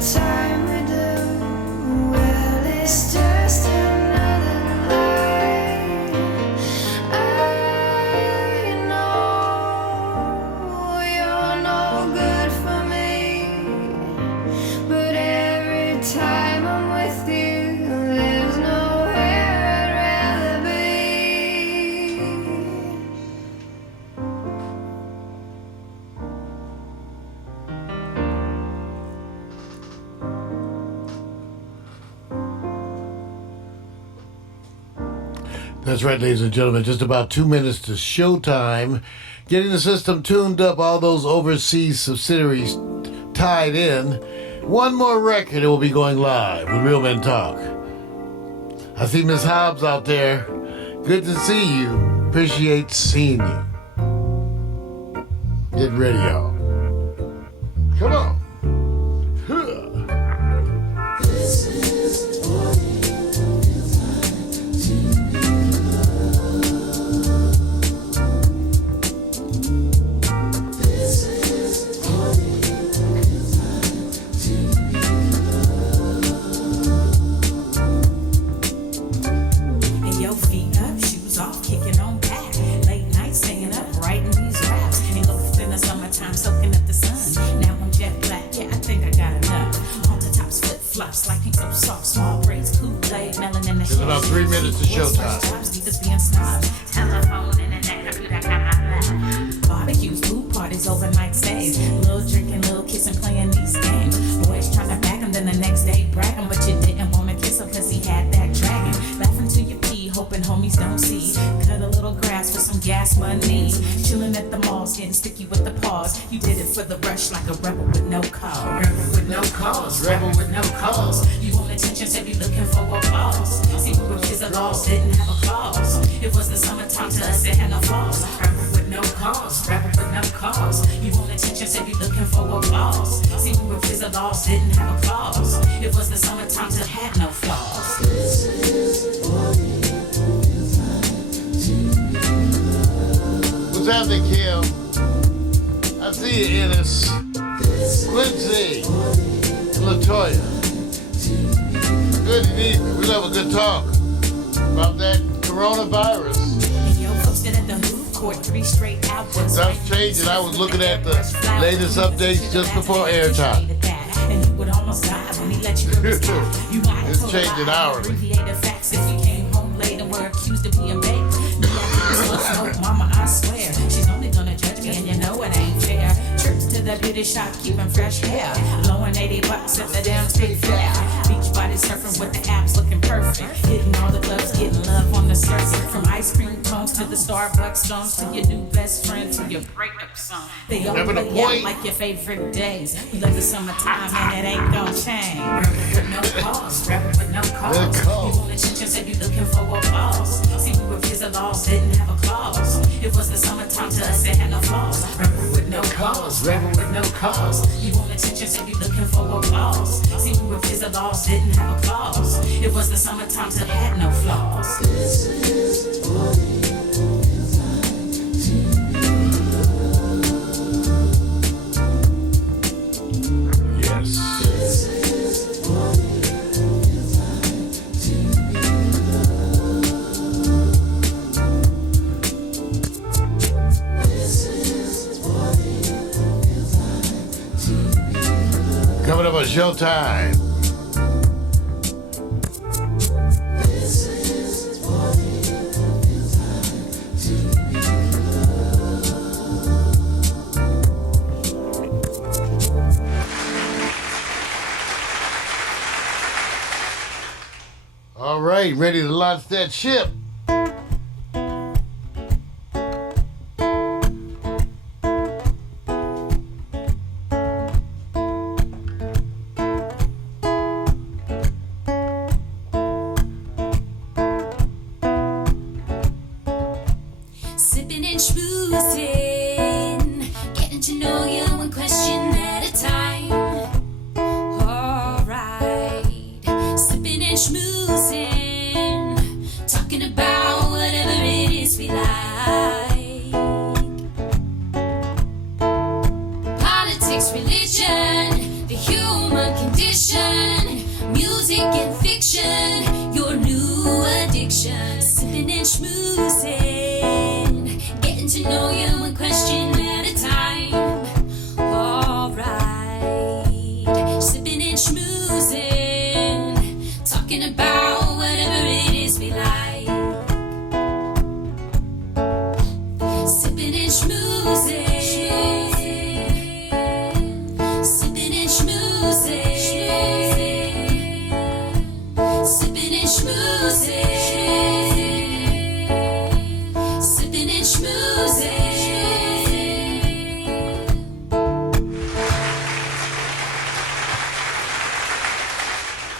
time we do, well, it's just another lie. I know you're no good for me, but every time I'm with you, there's nowhere I'd rather be. That's right, ladies and gentlemen. Just about 2 minutes to showtime. Getting the system tuned up, all those overseas subsidiaries tied in. One more record, it will be going live with Real Men Talk. I see Miss Hobbs out there. Good to see you. Appreciate seeing you. Get ready, y'all. Come on. Huh. And your feet up, shoes off, kicking on back. Late night staying up, writing these raps. And loafed in the summertime, soaking up the sun. Now I'm jet black, yeah, I think I got enough. On the tops, flip flops, like pink up soft, small braids, Kool-Aid, melanin in the There's about 3 minutes to showtime. Leaders being snobs, telephone, internet, computer, barbecues, food parties, overnight stays. Little drinking, little kissing, playing these games. Boys trying to back him, then the next day bragging, but you didn't want to kiss him cause he had that dragon. Laughing to your pee, hoping homies don't see. Cut a little grass for some gas money. Chilling at the malls, getting sticky with the paws. You did it for the rush like a rebel with no cause. Rebel with no cause, rebel with no cause. You want attention, said you looking for applause. See, we were kids of laws, didn't have a clause. It was the summertime to us, it had no flaws. Rebel with no cause, rebel with no cause. You want attention, said you looking for applause. See, we were kids of laws, didn't have a clause. It was the summertime to had no flaws. What's happening, Kim? I see you, Ennis, Quincy, and LaToya. Good evening. We'll have a good talk about that coronavirus. And yo posted at the Move Court 3 straight hours. That's changing. I was looking at the latest updates just before airtime. And you would almost die when he let you go. It's changing hourly. Abbreviated facts if you came home late and were accused of being baked. Smoke, mama, I swear. She's only gonna judge me and you know it ain't fair. Trips to the beauty shop, keeping fresh hair. Blowing $80 at the damn state fair. Beach body surfing with the abs looking perfect. Hitting all the clubs, getting love on the surface. From ice cream cones to the Starbucks stones to your new best friend to your breakup song. They all Having a play out point. like your favorite days. We love the summertime and it ain't gon' change. Rebel with no cause, rebel with no cause. Good call. You want attention, said you looking for applause. See, we were kids of laws, didn't have a clause. It was the summertime to us, it had no flaws. Rebel with no cause, rebel with no cause. You want attention, said you looking for applause. See, we were kids of laws, didn't have a clause. It was the summertime to had no flaws. Yes. Coming up on Showtime. All right, ready to launch that ship. Sipping and schmoozing, getting to know you one question at a time. Alright, sipping and schmoozing, talking about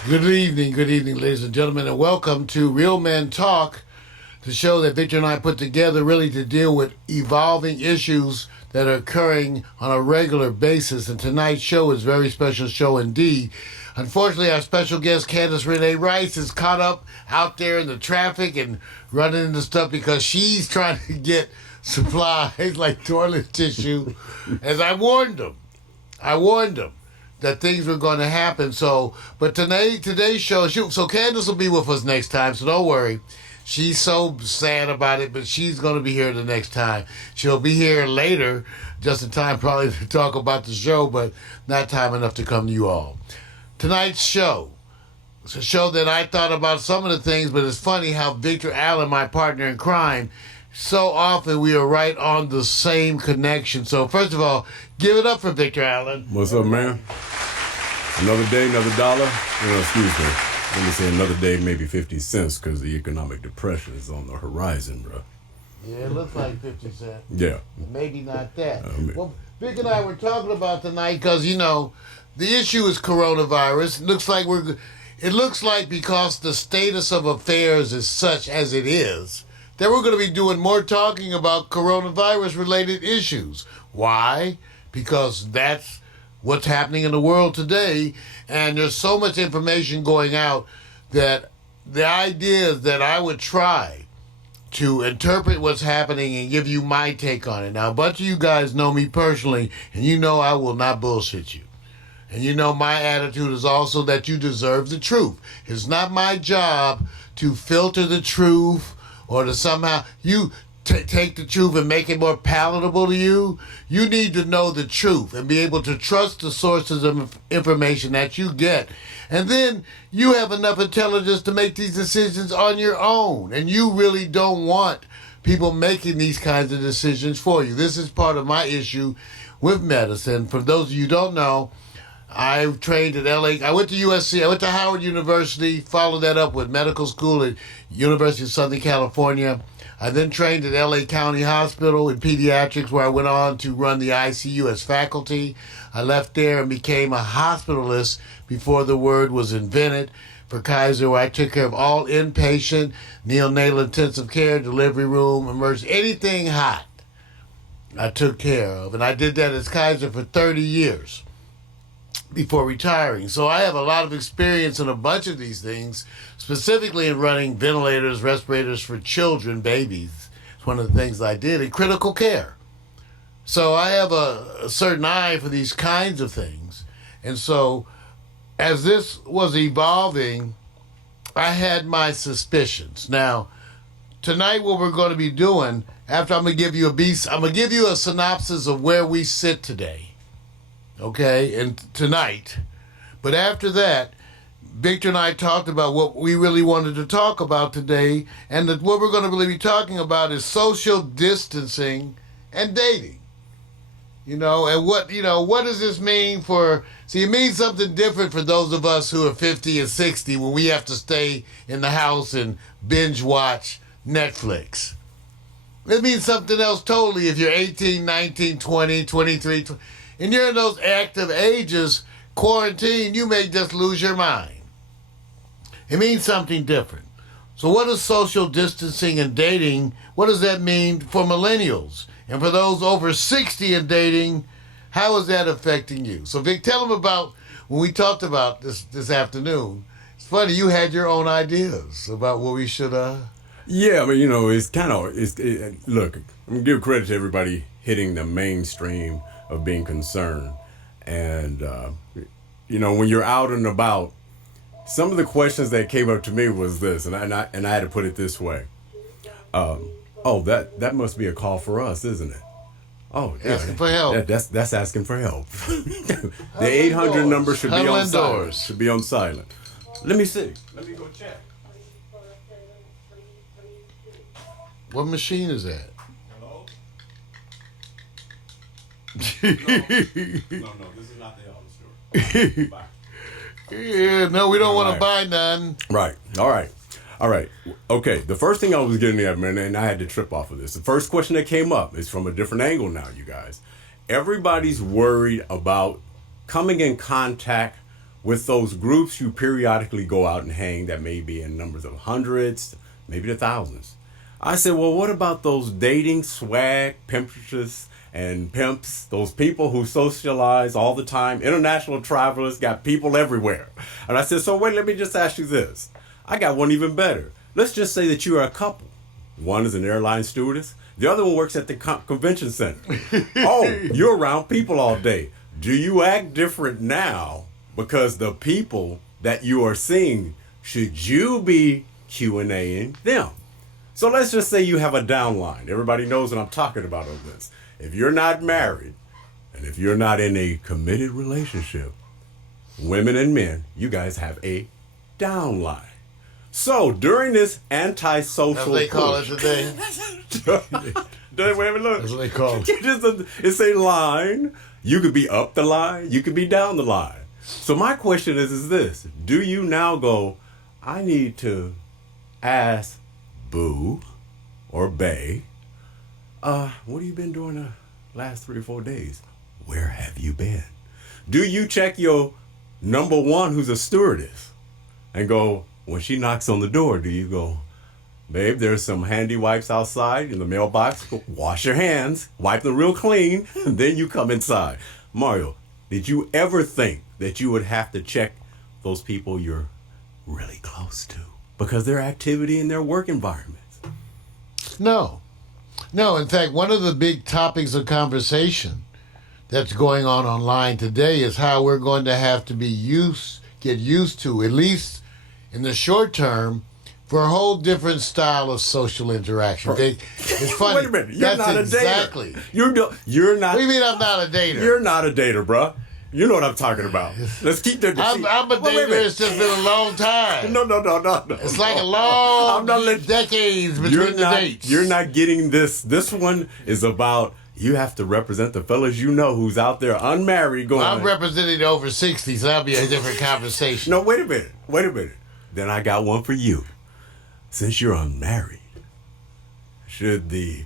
Good evening, ladies and gentlemen, and welcome to Real Men Talk, the show that Victor and I put together really to deal with evolving issues that are occurring on a regular basis. And tonight's show is a very special show indeed. Unfortunately, our special guest, Candace Renee Rice, is caught up out there in the traffic and running into stuff because she's trying to get supplies like toilet tissue. As I warned them that things were going to happen. So, but today's show, so Candace will be with us next time, so don't worry. She's so sad about it, but she's going to be here the next time. She'll be here later, just in time probably to talk about the show, but not time enough to come to you all. Tonight's show, it's a show that I thought about some of the things, but it's funny how Victor Allen, my partner in crime, so often we are right on the same connection. So first of all, give it up for Victor Allen. What's up, man? Another day, another dollar. Excuse me. Let me say another day, maybe 50 cents, because the economic depression is on the horizon, bro. Yeah, it looks like 50 cents. Yeah. Maybe not that. Well, Vic and I were talking about tonight because, the issue is coronavirus. It looks like because the status of affairs is such as it is, that we're going to be doing more talking about coronavirus-related issues. Why? Because that's what's happening in the world today, and there's so much information going out that the idea is that I would try to interpret what's happening and give you my take on it. Now, a bunch of you guys know me personally, and you know I will not bullshit you. And you know my attitude is also that you deserve the truth. It's not my job to filter the truth or to somehow you take the truth and make it more palatable to you. You need to know the truth and be able to trust the sources of information that you get. And then you have enough intelligence to make these decisions on your own. And you really don't want people making these kinds of decisions for you. This is part of my issue with medicine. For those of you who don't know, I trained at LA. I went to USC. I went to Howard University, followed that up with medical school at University of Southern California. I then trained at LA County Hospital in pediatrics, where I went on to run the ICU as faculty. I left there and became a hospitalist before the word was invented for Kaiser, where I took care of all inpatient, neonatal intensive care, delivery room, emergency, anything hot I took care of. And I did that as Kaiser for 30 years. Before retiring. So I have a lot of experience in a bunch of these things, specifically in running ventilators, respirators for children, babies. It's one of the things I did in critical care. So I have a certain eye for these kinds of things. And so as this was evolving, I had my suspicions. Now, tonight what we're going to be doing, after I'm going to give you a synopsis of where we sit today. Okay, and tonight. But after that, Victor and I talked about what we really wanted to talk about today, and what we're going to really be talking about is social distancing and dating. And what does this mean it means something different for those of us who are 50 and 60 when we have to stay in the house and binge watch Netflix. It means something else totally if you're 18, 19, 20, 23, and you're in those active ages, quarantine, you may just lose your mind. It means something different. So what is social distancing and dating? What does that mean for millennials? And for those over 60 and dating, how is that affecting you? So Vic, tell them about when we talked about this afternoon. It's funny, you had your own ideas about what we should... Yeah, it's kind of... Look, I'm going to give credit to everybody hitting the mainstream of being concerned. And, when you're out and about, some of the questions that came up to me was this, and I had to put it this way. That must be a call for us, isn't it? Oh, yeah. Asking for help. That's asking for help. The 800 number should be on silent. Should be on silent. Let me see. Let me go check. What machine is that? No, this is not the other store. Bye. Yeah, no, we don't want to buy none. Right. All right. Okay. The first thing I was getting at, man, and I had to trip off of this. The first question that came up is from a different angle now, you guys. Everybody's worried about coming in contact with those groups you periodically go out and hang that may be in numbers of hundreds, maybe to thousands. I said, well, what about those dating swag pimpsters and pimps, those people who socialize all the time, international travelers, got people everywhere. And I said, so wait, let me just ask you this. I got one even better. Let's just say that you are a couple. One is an airline stewardess. The other one works at the convention center. Oh, you're around people all day. Do you act different now because the people that you are seeing, should you be Q&Aing them? So let's just say you have a downline. Everybody knows what I'm talking about on this. If you're not married, and if you're not in a committed relationship, women and men, you guys have a downline. So during this antisocial That's what they call it today. Wait a minute, look. That's what they call it. It's a line. You could be up the line. You could be down the line. So my question is this. Do you now go, I need to ask Boo or Bae, what have you been doing the last 3 or 4 days? Where have you been? Do you check your number one, who's a stewardess, and go, when she knocks on the door, do you go, babe, there's some handy wipes outside in the mailbox. Go wash your hands, wipe them real clean, and then you come inside. Mario, did you ever think that you would have to check those people you're really close to because their activity in their work environments? No. No, in fact, one of the big topics of conversation that's going on online today is how we're going to have to get used to, at least in the short term, for a whole different style of social interaction. It's funny. Wait a minute, you're not a dater. You're not. What do you mean I'm not a dater? You're not a dater, bruh. You know what I'm talking about. Let's keep the. I'm a dater. It's just been a long time. No. It's like a long decades between the dates. You're not getting this. This one is about you have to represent the fellas you know who's out there unmarried going. I'm representing over 60, so that'll be a different conversation. No, wait a minute. Then I got one for you. Since you're unmarried,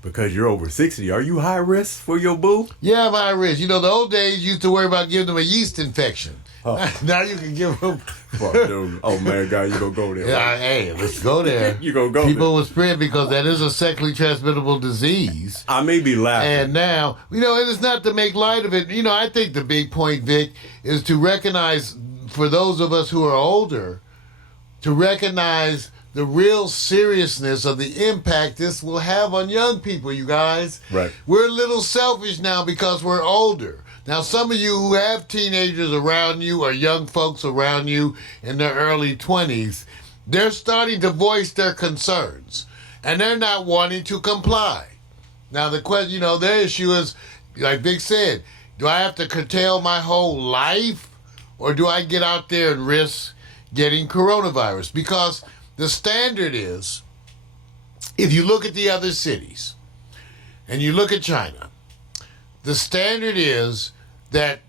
because you're over 60, are you high risk for your boo? Yeah, I'm high risk. You know, the old days you used to worry about giving them a yeast infection. Now you can give them. Oh man, God, you gonna go there? Yeah, Right? hey, let's go there. You gonna go? People there. will spread because that is a sexually transmittable disease. I may be laughing. And now, and it's not to make light of it. I think the big point, Vic, is to recognize, for those of us who are older, to recognize the real seriousness of the impact this will have on young people, you guys. Right. We're a little selfish now because we're older. Now, some of you who have teenagers around you or young folks around you in their early 20s, they're starting to voice their concerns, and they're not wanting to comply. Now, the question, their issue is, like Vic said, do I have to curtail my whole life, or do I get out there and risk getting coronavirus? Because the standard is, if you look at the other cities and you look at China, the standard is that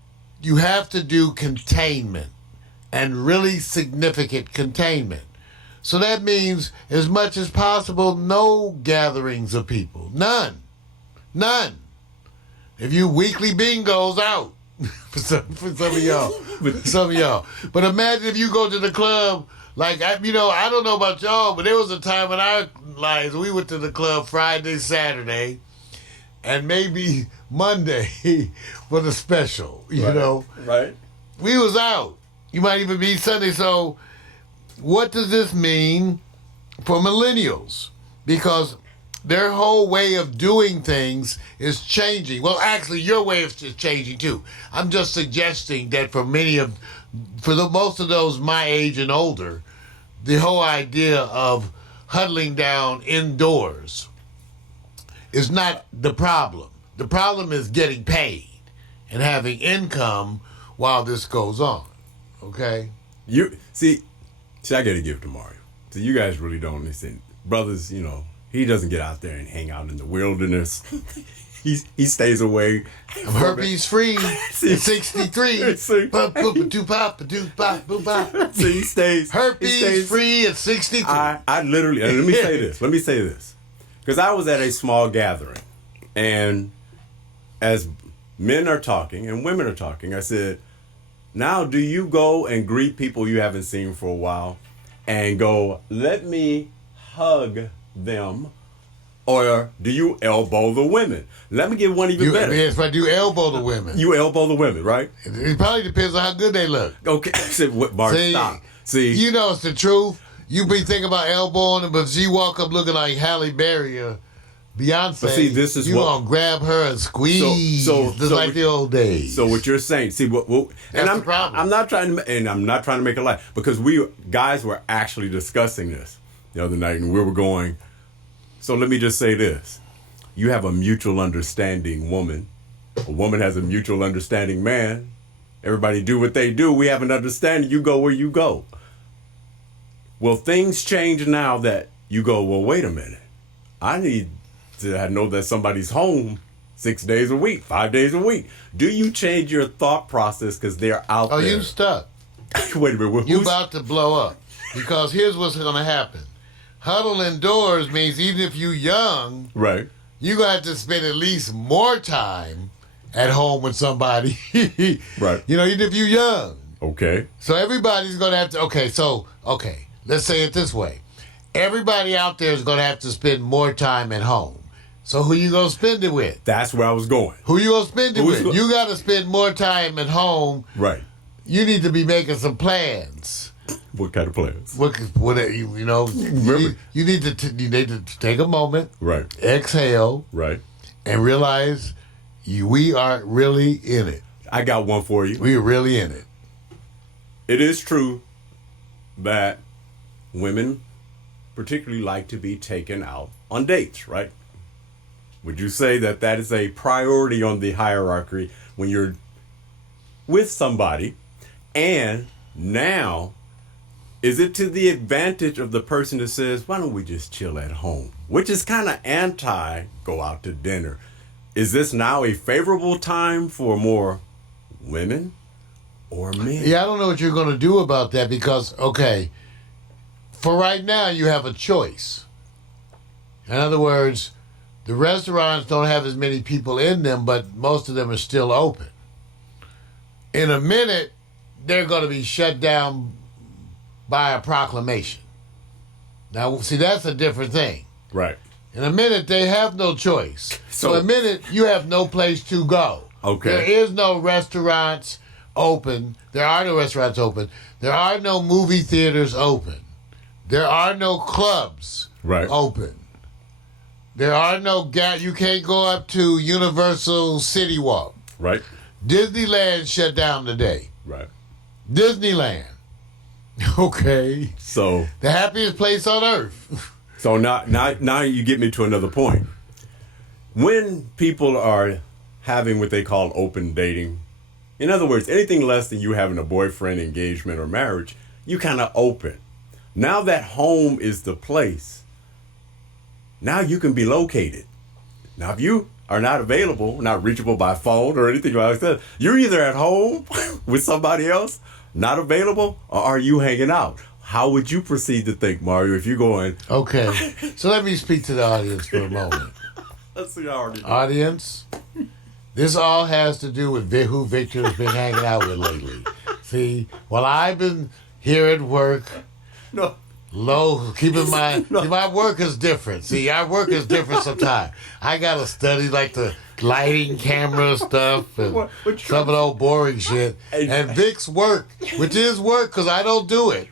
you have to do containment, and really significant containment. So that means, as much as possible, no gatherings of people. None. If you weekly bingos out for some of y'all. But imagine if you go to the club. Like, I don't know about y'all, but there was a time in our lives we went to the club Friday, Saturday, and maybe Monday for the special, you know. Right. We was out. You might even be Sunday. So what does this mean for millennials? Because their whole way of doing things is changing. Well, actually, your way is changing too. I'm just suggesting that for most of those my age and older, the whole idea of huddling down indoors is not the problem. The problem is getting paid and having income while this goes on. Okay? You see, I gotta give it to Mario. So you guys really don't understand. Brothers, he doesn't get out there and hang out in the wilderness. He stays away. I'm herpes free at 63. See, he stays Herpes free at 63. I literally, and let me say this. Because I was at a small gathering, and as men are talking and women are talking, I said, Now, do you go and greet people you haven't seen for a while and go, let me hug them? Or do you elbow the women? Let me give one even better. Yes, but you elbow the women. You elbow the women, right? It probably depends on how good they look. Okay. I said, what, Bart, stop. See, you know it's the truth. You be thinking about elbowing them, but if she walk up looking like Halle Berry or Beyonce, but see, this is you what, gonna grab her and squeeze, just like the old days. So what you're saying, see, That's the problem. I'm not trying to make a lie, because we guys were actually discussing this the other night, and we were going. So let me just say this: you have a mutual understanding woman. A woman has a mutual understanding man. Everybody do what they do. We have an understanding. You go where you go. Well, things change now that you go, well, wait a minute. I need to know that somebody's home 6 days a week, 5 days a week. Do you change your thought process because they're out there? Oh, you stuck. Wait a minute. You about to blow up. Because here's what's going to happen. Huddle indoors means even if you're young, right, you're going to have to spend at least more time at home with somebody. Right. You know, even if you're young. Okay. So everybody's going to have to, okay, let's say it this way. Everybody out there is going to have to spend more time at home. So who you going to spend it with? That's where I was going. Who you going to spend it with? You got to spend more time at home. Right. You need to be making some plans. What kind of plans? What you know? You need to take a moment, right? Exhale, right, and realize we are really in it. I got one for you. We are really in it. It is true that women particularly like to be taken out on dates, right? Would you say that is a priority on the hierarchy when you're with somebody? And now, is it to the advantage of the person that says, why don't we just chill at home? Which is kind of anti go out to dinner. Is this now a favorable time for more women or men? Yeah, I don't know what you're going to do about that because, okay, for right now you have a choice. In other words, the restaurants don't have as many people in them, but most of them are still open. In a minute, they're going to be shut down by a proclamation. Now, see, that's a different thing. Right. In a minute, they have no choice. So in a minute, you have no place to go. Okay. There is no restaurants open. There are no restaurants open. There are no movie theaters open. There are no clubs open. There are no you can't go up to Universal City Walk. Right. Disneyland shut down today. Right. Disneyland. Okay. So the happiest place on earth. So now you get me to another point. When people are having what they call open dating, in other words, anything less than you having a boyfriend, engagement, or marriage, you kind of open. Now that home is the place, now you can be located. Now if you are not available, not reachable by phone or anything like that, you're either at home with somebody else, not available, or are you hanging out? How would you proceed to think, Mario, if you're going... Okay, so let me speak to the audience for a moment. Let's see how audience, this all has to do with who Victor has been hanging out with lately. See, while I've been here at work... No. Keep in mind, see, my work is different. See, our work is different sometimes. I got to study like the lighting, camera stuff, and some of the old boring shit. And Vic's work, which is work because I don't do it.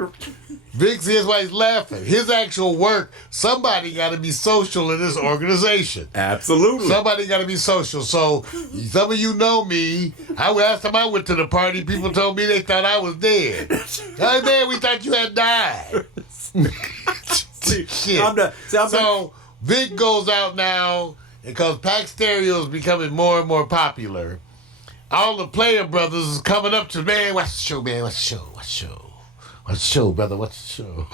Vic's, here's why he's laughing. His actual work, somebody got to be social in this organization. Absolutely. Somebody got to be social. So, some of you know me. Last time I went to the party, people told me they thought I was dead. Hey, man, we thought you had died. Shit. So, Vic goes out now, because Pack Stereo is becoming more and more popular. All the Player Brothers is coming up to, man, what's the show, man? What's the show? What's the show? What's the show, brother? What's the show?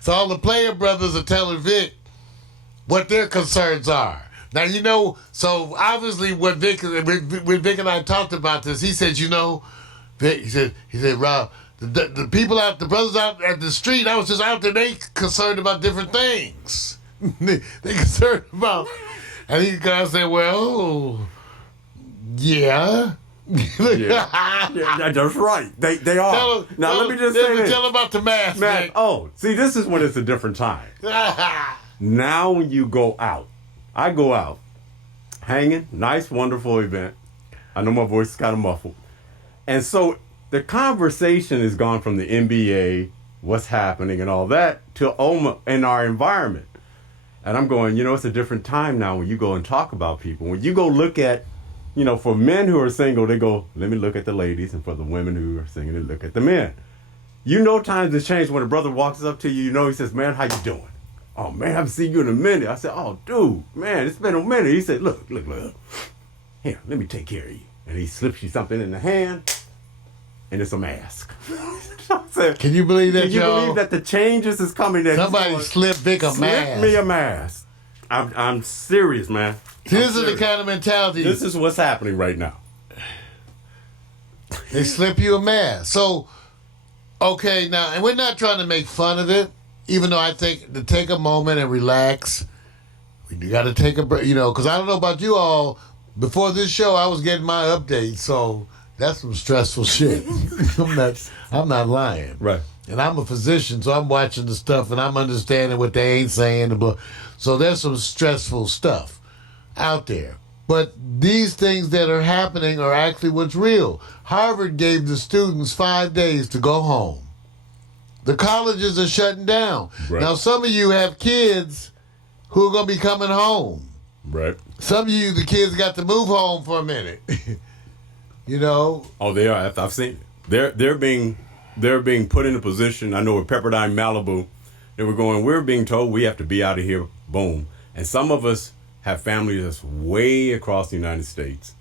So all the Player Brothers are telling Vic what their concerns are. Now, you know, so obviously when Vic and I talked about this, he said, you know, Vic, he said, Rob, the people out, the brothers out at the street, I was just out there, they concerned about different things. they concerned about, and he kind of said, well, yeah. Yeah, that's right. They are. Now let me just say this. Tell about the mask, Man, Nick. oh, see, this is when it's a different time. Now when you go out, I go out, hanging, nice, wonderful event. I know my voice is kind of muffled. And so the conversation has gone from the NBA, what's happening and all that, to in our environment. And I'm going, it's a different time now when you go and talk about people. When you go look at, for men who are single, they go, let me look at the ladies. And for the women who are single, they look at the men. Times have changed when a brother walks up to you, he says, man, how you doing? Oh, man, I haven't seen you in a minute. I said, oh, dude, man, it's been a minute. He said, look. Here, let me take care of you. And he slips you something in the hand, and it's a mask. I said, can you believe that, Can you believe that the changes is coming? That somebody slipped Vic a mask? Slip me a mask. I'm serious, man. This is the kind of mentality. This is what's happening right now. They slip you a mask. So, okay, now, and we're not trying to make fun of it, even though I think to take a moment and relax, you got to take a break, because I don't know about you all. Before this show, I was getting my updates, so that's some stressful shit. I'm not lying. Right. And I'm a physician, so I'm watching the stuff and I'm understanding what they ain't saying. So there's some stressful stuff out there. But these things that are happening are actually what's real. Harvard gave the students 5 days to go home. The colleges are shutting down. Right. Now, some of you have kids who are going to be coming home. Right. Some of you, the kids got to move home for a minute. Oh, they are. I've seen it. They're being put in a position. I know at Pepperdine, Malibu, they were going, we're being told we have to be out of here. Boom. And some of us have families that's way across the United States,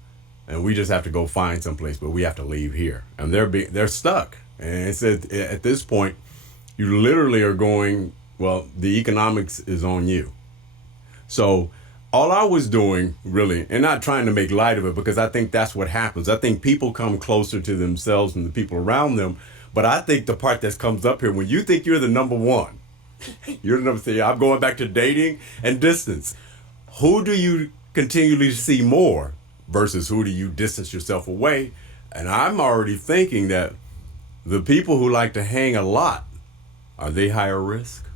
and we just have to go find someplace, but we have to leave here. And they're stuck. And it said at this point, you literally are going, well, the economics is on you. So all I was doing, really, and not trying to make light of it, because I think that's what happens. I think people come closer to themselves and the people around them. But I think the part that comes up here, when you think you're the number one, you're the number three. I'm going back to dating and distance. Who do you continually see more versus who do you distance yourself away? And I'm already thinking that the people who like to hang a lot, are they higher risk?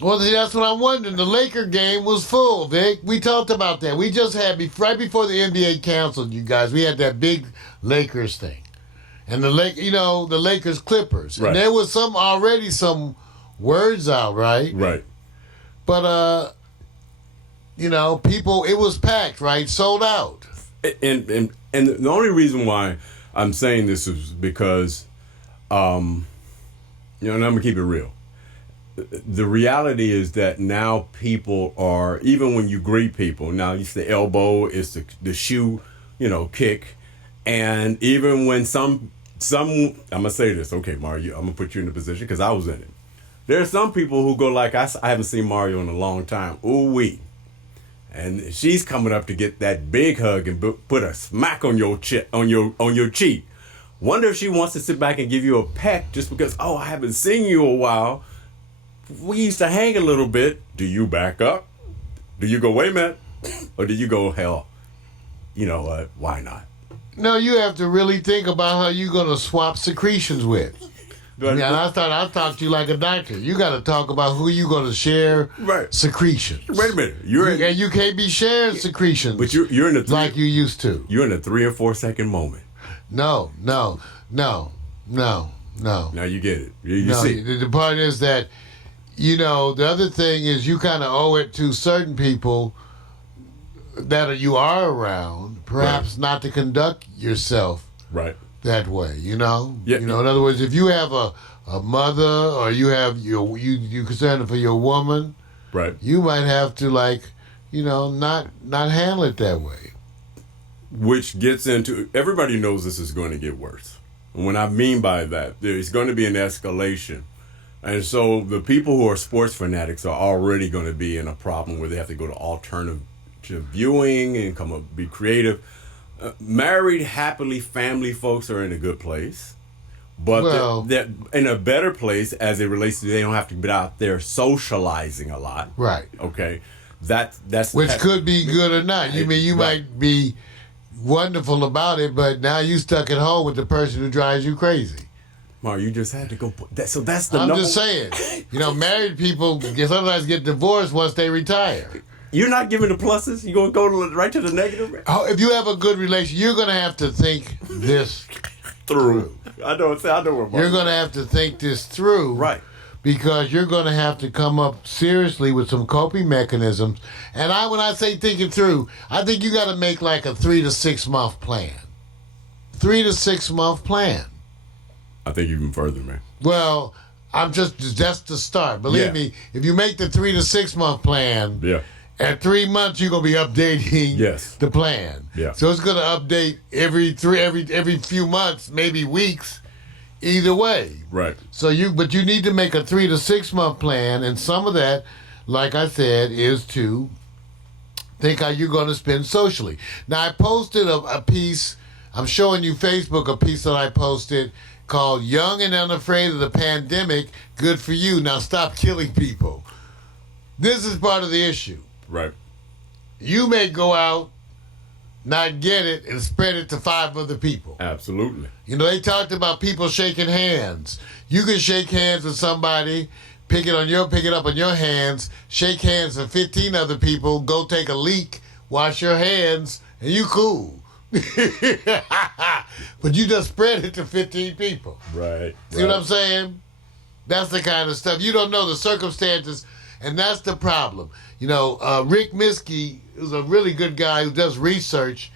Well, see, that's what I'm wondering. The Laker game was full, Vic. We talked about that. We just had, right before the NBA canceled, you guys, we had that big Lakers thing. And the Lakers Clippers. Right. And there was already some words out, right? Right. But, people, it was packed, right? Sold out. And the only reason why I'm saying this is because, and I'm going to keep it real. The reality is that now people are, even when you greet people, now it's the elbow, it's the shoe, kick. And even when some, I'm going to say this, okay, Mario, I'm going to put you in the position because I was in it. There are some people who go like, I haven't seen Mario in a long time. Ooh-wee. And she's coming up to get that big hug and put a smack on your cheek. Wonder if she wants to sit back and give you a peck just because, I haven't seen you a while. We used to hang a little bit. Do you back up? Do you go, wait a minute? Or do you go, hell, you know what? Why not? No, you have to really think about how you're going to swap secretions with. I talk to you like a doctor. You got to talk about who you're going to share secretions. Wait a minute. And you can't be sharing secretions. But you're in like you used to. You're in a 3 or 4 second moment. No. Now you get it. You see. The part is that, the other thing is you kind of owe it to certain people that you are around, perhaps not to conduct yourself that way, Yeah. In other words, if you have a mother or you have you concerned for your woman, you might have to not handle it that way. Which gets into, everybody knows this is going to get worse. And what I mean by that, there's going to be an escalation. And so the people who are sports fanatics are already going to be in a problem where they have to go to alternative viewing and come up, be creative. Married, happily family folks are in a good place. But they're in a better place as it relates to, they don't have to be out there socializing a lot. Right. Okay. That's which could be good or not. You might be wonderful about it, but now you stuck at home with the person who drives you crazy. Mar, you just had to go put that. So that's the I'm number. just saying. Married people sometimes get divorced once they retire. You're not giving the pluses. You're gonna go right to the negative. Oh, if you have a good relation, you're going to have to think this Through. I know. You're going to have to think this through. Right. Because you're going to have to come up seriously with some coping mechanisms. And when I say thinking through, I think you got to make like a 3 to 6 month plan. 3 to 6 month plan. I think even further, man. Well, that's the start. Believe me, if you make the 3 to 6 month plan, at 3 months you're gonna be updating the plan. Yeah. So it's gonna update every few months, maybe weeks, either way. Right. So you need to make a 3 to 6 month plan, and some of that, like I said, is to think how you're gonna spend socially. Now I posted a piece. I'm showing you Facebook a piece that I posted called "Young and Unafraid of the Pandemic." Good for you. Now stop killing people. This is part of the issue. Right. You may go out, not get it, and spread it to 5 other people. Absolutely. They talked about people shaking hands. You can shake hands with somebody, pick it up on your hands, shake hands with 15 other people, go take a leak, wash your hands, and you cool. But you just spread it to 15 people. Right. See what I'm saying? That's the kind of stuff. You don't know the circumstances, and that's the problem. Rick Miskey is a really good guy who does research.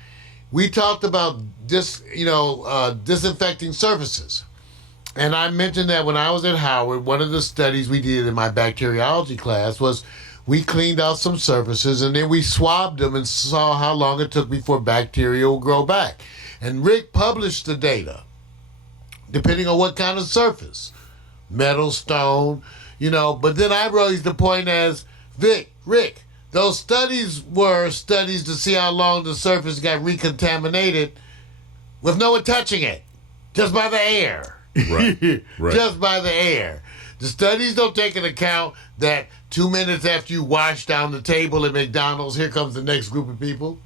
We talked about disinfecting surfaces. And I mentioned that when I was at Howard, one of the studies we did in my bacteriology class was we cleaned out some surfaces and then we swabbed them and saw how long it took before bacteria will grow back. And Rick published the data, depending on what kind of surface. Metal, stone, But then I raised the point as, Rick, those studies were studies to see how long the surface got recontaminated with no one touching it, just by the air. Right. Right. Just by the air. The studies don't take into account that 2 minutes after you wash down the table at McDonald's, here comes the next group of people.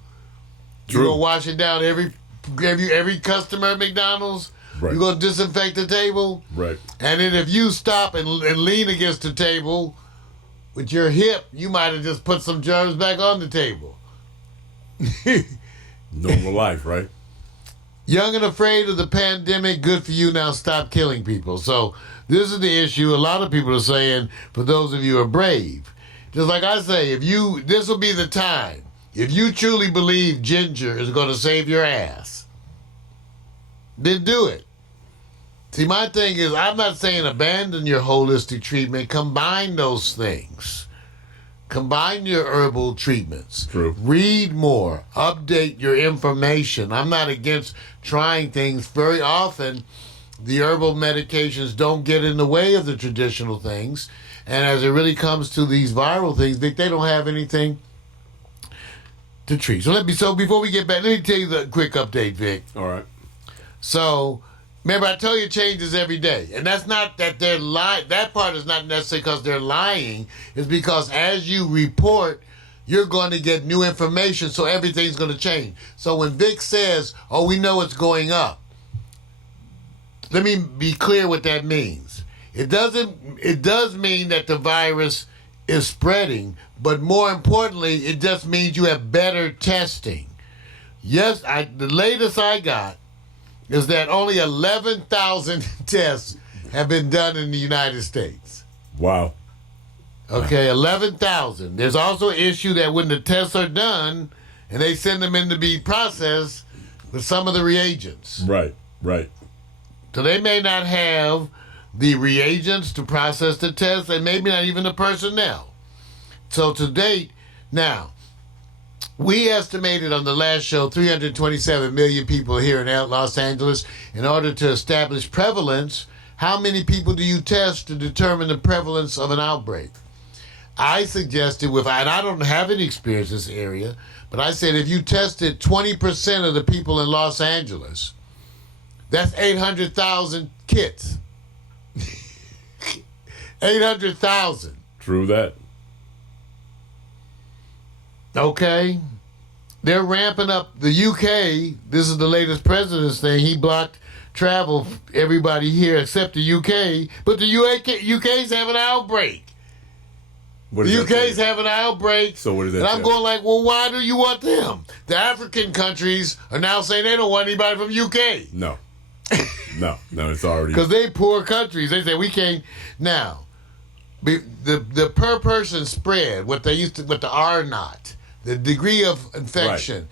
True. You're going to wash it down every customer at McDonald's. Right. You're going to disinfect the table. Right. And then if you stop and lean against the table with your hip, you might have just put some germs back on the table. Normal life, right? Young and afraid of the pandemic, good for you, now stop killing people. So this is the issue. A lot of people are saying, for those of you who are brave, just like I say, this will be the time. If you truly believe ginger is going to save your ass, then do it. See, my thing is, I'm not saying abandon your holistic treatment. Combine those things. Combine your herbal treatments. True. Read more. Update your information. I'm not against trying things. Very often, the herbal medications don't get in the way of the traditional things. And as it really comes to these viral things, Vic, they don't have anything to treat. So before we get back, let me tell you the quick update, Vic. All right. So, remember, I tell you it changes every day. And that's not that they're lying. That part is not necessarily because they're lying. It's because as you report, you're going to get new information, so everything's going to change. So when Vic says, we know it's going up, let me be clear what that means. It does mean that the virus is spreading, but more importantly, it just means you have better testing. Yes, the latest I got is that only 11,000 tests have been done in the United States. Wow. Okay, 11,000. There's also an issue that when the tests are done and they send them in to be processed with some of the reagents. Right, right. So they may not have the reagents to process the tests and maybe not even the personnel. So to date, now, we estimated on the last show 327 million people here in Los Angeles. In order to establish prevalence, how many people do you test to determine the prevalence of an outbreak? I suggested and I don't have any experience in this area, but I said if you tested 20% of the people in Los Angeles, that's 800,000 kits. 800,000. True that. Okay. they're ramping up the UK. This is the latest president's thing. He blocked travel, everybody here except the UK. But the UK's having an outbreak. What The does that UK's say? having an outbreak. So what does that And I'm say? going like, well, why do you want them? The African countries are now saying they don't want anybody from UK. No. No, it's already. Because they poor countries. They say we can't. Now, the per person spread, what they used to, with the R naught, the degree of infection,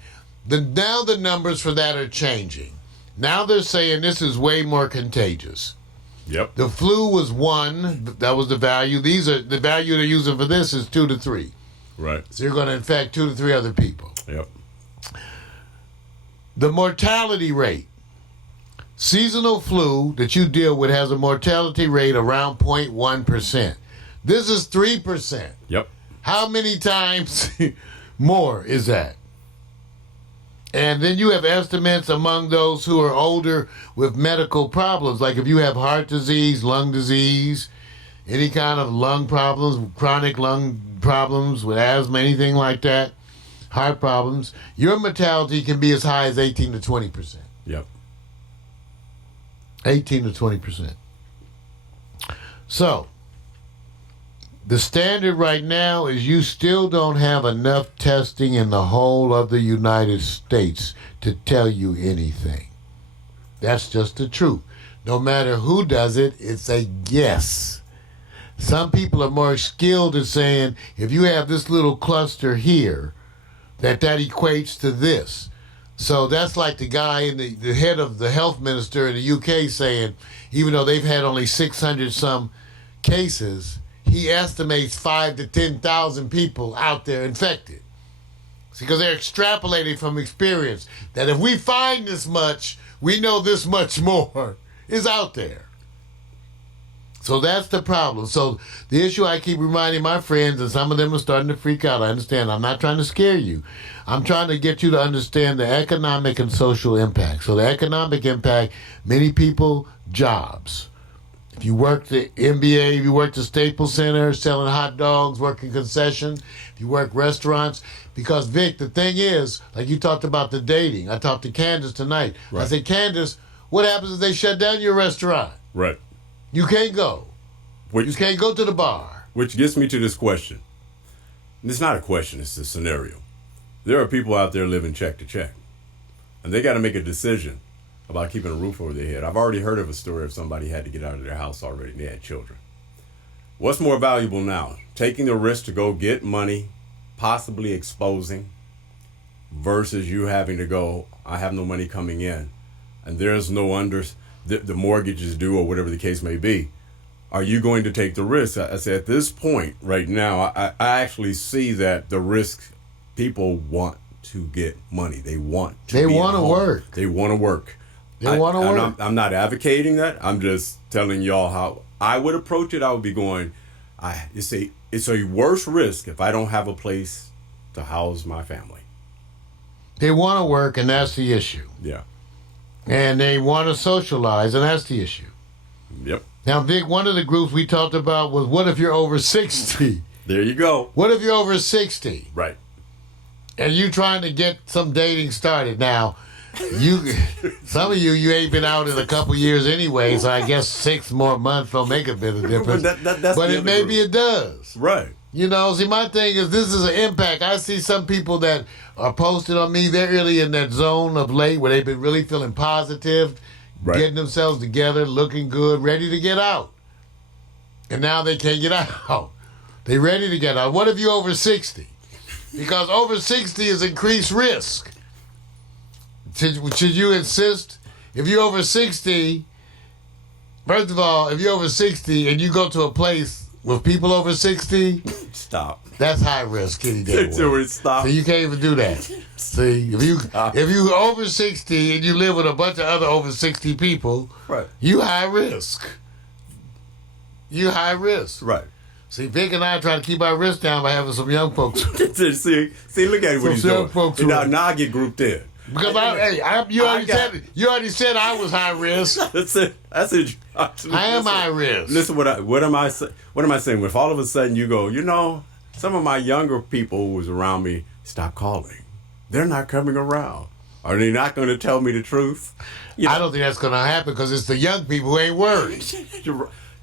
now the numbers for that are changing. Now they're saying this is way more contagious. Yep. The flu was 1. That was the value. The value they're using for this is 2 to 3. Right. So you're going to infect 2 to 3 other people. Yep. The mortality rate. Seasonal flu that you deal with has a mortality rate around 0.1%. This is 3%. Yep. How many times more is that? And then you have estimates among those who are older with medical problems, like if you have heart disease, lung disease, any kind of lung problems, chronic lung problems with asthma, anything like that, heart problems, your mortality can be as high as 18 to 20%. Yep. 18 to 20%. So, the standard right now is you still don't have enough testing in the whole of the United States to tell you anything. That's just the truth. No matter who does it, it's a guess. Some people are more skilled at saying, if you have this little cluster here, that equates to this. So that's like the guy in the head of the health minister in the UK saying, even though they've had only 600 some cases, he estimates 5 to 10,000 people out there infected. Because they're extrapolating from experience that if we find this much, we know this much more is out there. So that's the problem. So the issue I keep reminding my friends, and some of them are starting to freak out. I understand. I'm not trying to scare you. I'm trying to get you to understand the economic and social impact. So the economic impact, many people, jobs. If you work the NBA, if you work the Staples Center, selling hot dogs, working concession, if you work restaurants, because Vic, the thing is, like you talked about the dating. I talked to Candace tonight. Right. I said, Candace, what happens if they shut down your restaurant? Right. You can't go. You can't go to the bar. Which gets me to this question. And it's not a question, it's a scenario. There are people out there living check to check. And they got to make a decision about keeping a roof over their head. I've already heard of a story of somebody had to get out of their house already and they had children. What's more valuable now? Taking the risk to go get money, possibly exposing, versus you having to go, I have no money coming in, and there's no the mortgage is due or whatever the case may be. Are you going to take the risk? I say at this point right now, I actually see that the risk, people want to get money. They want to They be want at to home. work. They want to work. They want to work. I'm not advocating that. I'm just telling y'all how I would approach it. I would be going, it's a worse risk if I don't have a place to house my family. They want to work, and that's the issue. Yeah. And they want to socialize, and that's the issue. Yep. Now, Vic, one of the groups we talked about was, what if you're over 60? There you go. What if you're over 60? Right. And you trying to get some dating started? Now, some of you ain't been out in a couple years anyway, so I guess 6 more months don't make a bit of difference. That's but the maybe other it does. Right. You know, see, my thing is this is an impact. I see some people that are posted on me. They're really in that zone of late where they've been really feeling positive, Right. getting themselves together, looking good, ready to get out. And now they can't get out. They ready to get out. What if you're over 60? Because over 60 is increased risk. Should you insist? If you're over 60, first of all, if you're over 60 and you go to a place with people over 60, Stop. that's high risk any day. Stop. So you can't even do that. See, if you over 60 and you live with a bunch of other over 60 people, Right. you high risk. You high risk. Right. See, Vic and I try to keep our risk down by having some young folks. see, look at what he's Some doing. folks Now I get grouped in. Because you already said I was high risk. That's it. I am high risk. Listen, what am I saying? If all of a sudden you go, some of my younger people who was around me, stop calling. they're not coming around. Are they not going to tell me the truth? I don't think that's going to happen because it's the young people who ain't worried.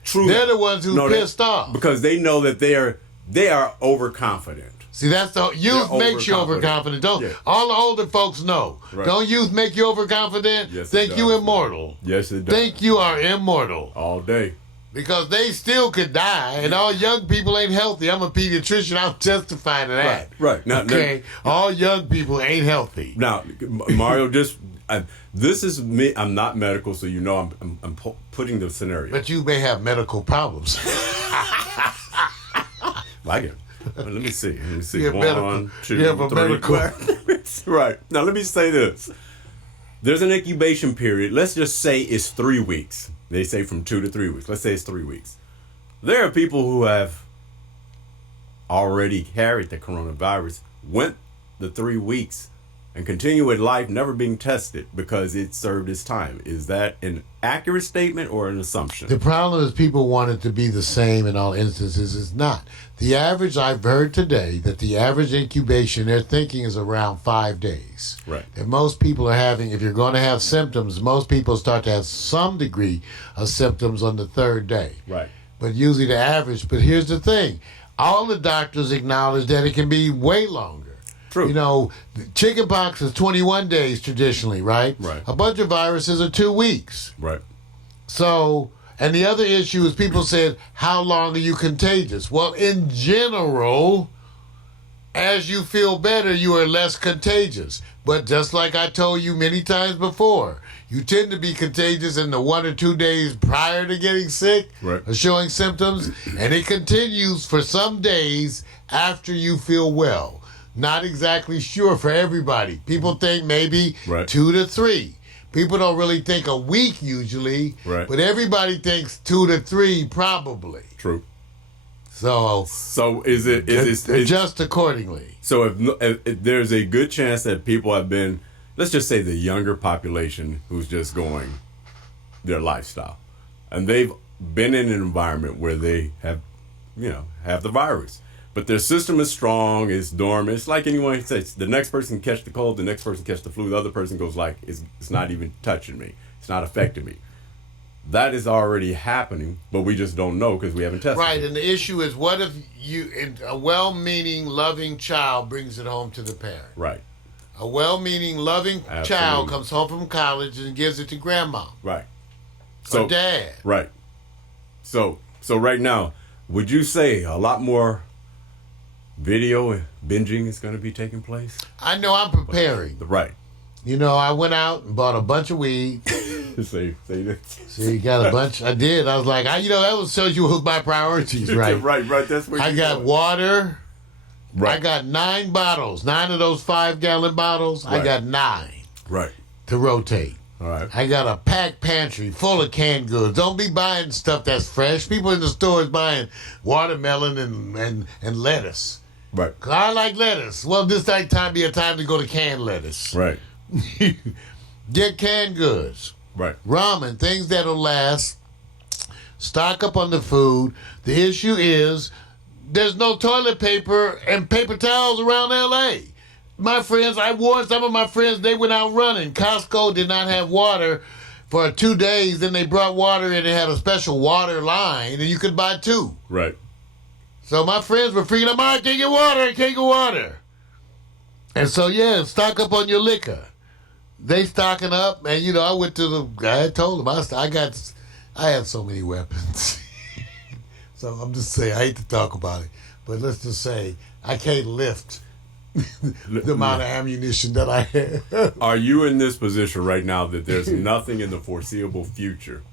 True. They're the ones who pissed off. Because they know that they are overconfident. See, that's the youth makes you overconfident. All the older folks know. Right. Don't youth make you overconfident? Yes, think you immortal. Yes, it does. Think you are immortal. All day. Because they still could die, and all young people ain't healthy. I'm a pediatrician. I'm testifying to that. Right. Now, okay. All young people ain't healthy. Now, Mario, this is me. I'm not medical, so you know I'm putting the scenario. But you may have medical problems. Like it. Let me see. You have 1, 2, you have a 3. medical. Right. Now, let me say this. There's an incubation period. Let's just say it's 3 weeks. They say from 2 to 3 weeks. Let's say it's 3 weeks. There are people who have already carried the coronavirus, went the 3 weeks, and continue with life never being tested because it served its time. Is that an accurate statement or an assumption? The problem is people want it to be the same in all instances. It's not. The average, I've heard today, that the average incubation they're thinking is around 5 days. Right. And most people are having, if you're going to have symptoms, most people start to have some degree of symptoms on the 3rd day. Right. But usually the average. But here's the thing. All the doctors acknowledge that it can be way longer. True. You know, chickenpox is 21 days traditionally, right? Right. A bunch of viruses are 2 weeks. Right. So, and the other issue is people said, how long are you contagious? Well, in general, as you feel better, you are less contagious. But just like I told you many times before, you tend to be contagious in the 1 or 2 days prior to getting sick right. or showing symptoms, and it continues for some days after you feel well. Not exactly sure for everybody. People think maybe 2 to 3. People don't really think a week usually, but everybody thinks 2 to 3 probably. True. So is it adjust accordingly. So if there's a good chance that people have been, let's just say the younger population who's just going their lifestyle, and they've been in an environment where they have the virus. But their system is strong, it's dormant. It's like anyone says, the next person catch the cold, the next person catch the flu, the other person goes like, it's not even touching me. It's not affecting me. That is already happening, but we just don't know because we haven't tested. Right, it. And the issue is, what if a well-meaning, loving child brings it home to the parent? Right. A well-meaning, loving child comes home from college and gives it to grandma. Right. Or dad. Right. So right now, would you say a lot more video binging is going to be taking place? I know I'm preparing. Right. You know, I went out and bought a bunch of weed. Say that. See, got a bunch. I did. I was like, that shows you my priorities, right? right. That's what I got water. Right. I got 9 bottles. 9 of those 5-gallon bottles. Right. I got 9. Right. To rotate. All right. I got a packed pantry full of canned goods. Don't be buying stuff that's fresh. People in the stores buying watermelon and lettuce. Right. 'Cause I like lettuce. Well, this time be a time to go to canned lettuce. Right. Get canned goods. Right. Ramen, things that'll last. Stock up on the food. The issue is there's no toilet paper and paper towels around L.A. My friends, I warned some of my friends, they went out running. Costco did not have water for 2 days. Then they brought water and they had a special water line and you could buy 2. Right. So my friends were freaking out, I can't get water. And so, stock up on your liquor. They stocking up, and, I went to the guy, I told him, I have so many weapons. So I'm just saying, I hate to talk about it, but let's just say I can't lift the amount of ammunition that I have. Are you in this position right now that there's nothing in the foreseeable future?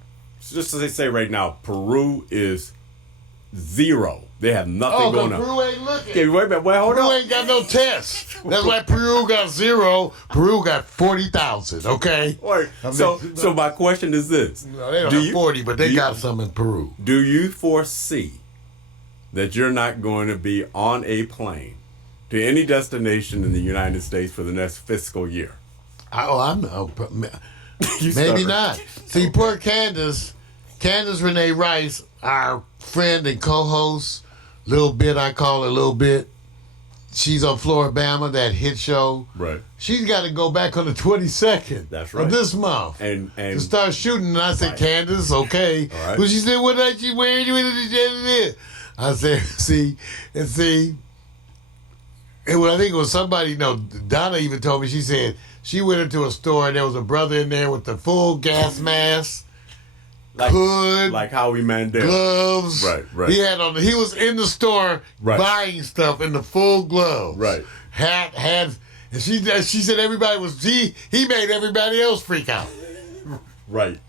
Just as they say right now, Peru is 0. They have nothing going on. Peru ain't looking. Okay, wait a minute. Well, hold Peru on. ain't got no tests. That's why Peru got 0. Peru got 40,000, okay? Wait, so my question is this. No, they don't have 40, but they got some in Peru. Do you foresee that you're not going to be on a plane to any destination in the United States for the next fiscal year? Maybe not. See, poor Candace Renee Rice, our friend and co-host, I call her Little Bit. she's on Floribama, that hit show. Right. She's got to go back on the 22nd That's right. of this month And to start shooting. And I said, Right. Candace, okay. All right. Well, she said, what did you wear? I said, see. And I think it was somebody, Donna even told me, she said she went into a store and there was a brother in there with the full gas mask, hood, like Howie Mandel. gloves. Right. He was in the store Right. buying stuff in the full gloves. Right. Hat, and she said everybody he made everybody else freak out. Right.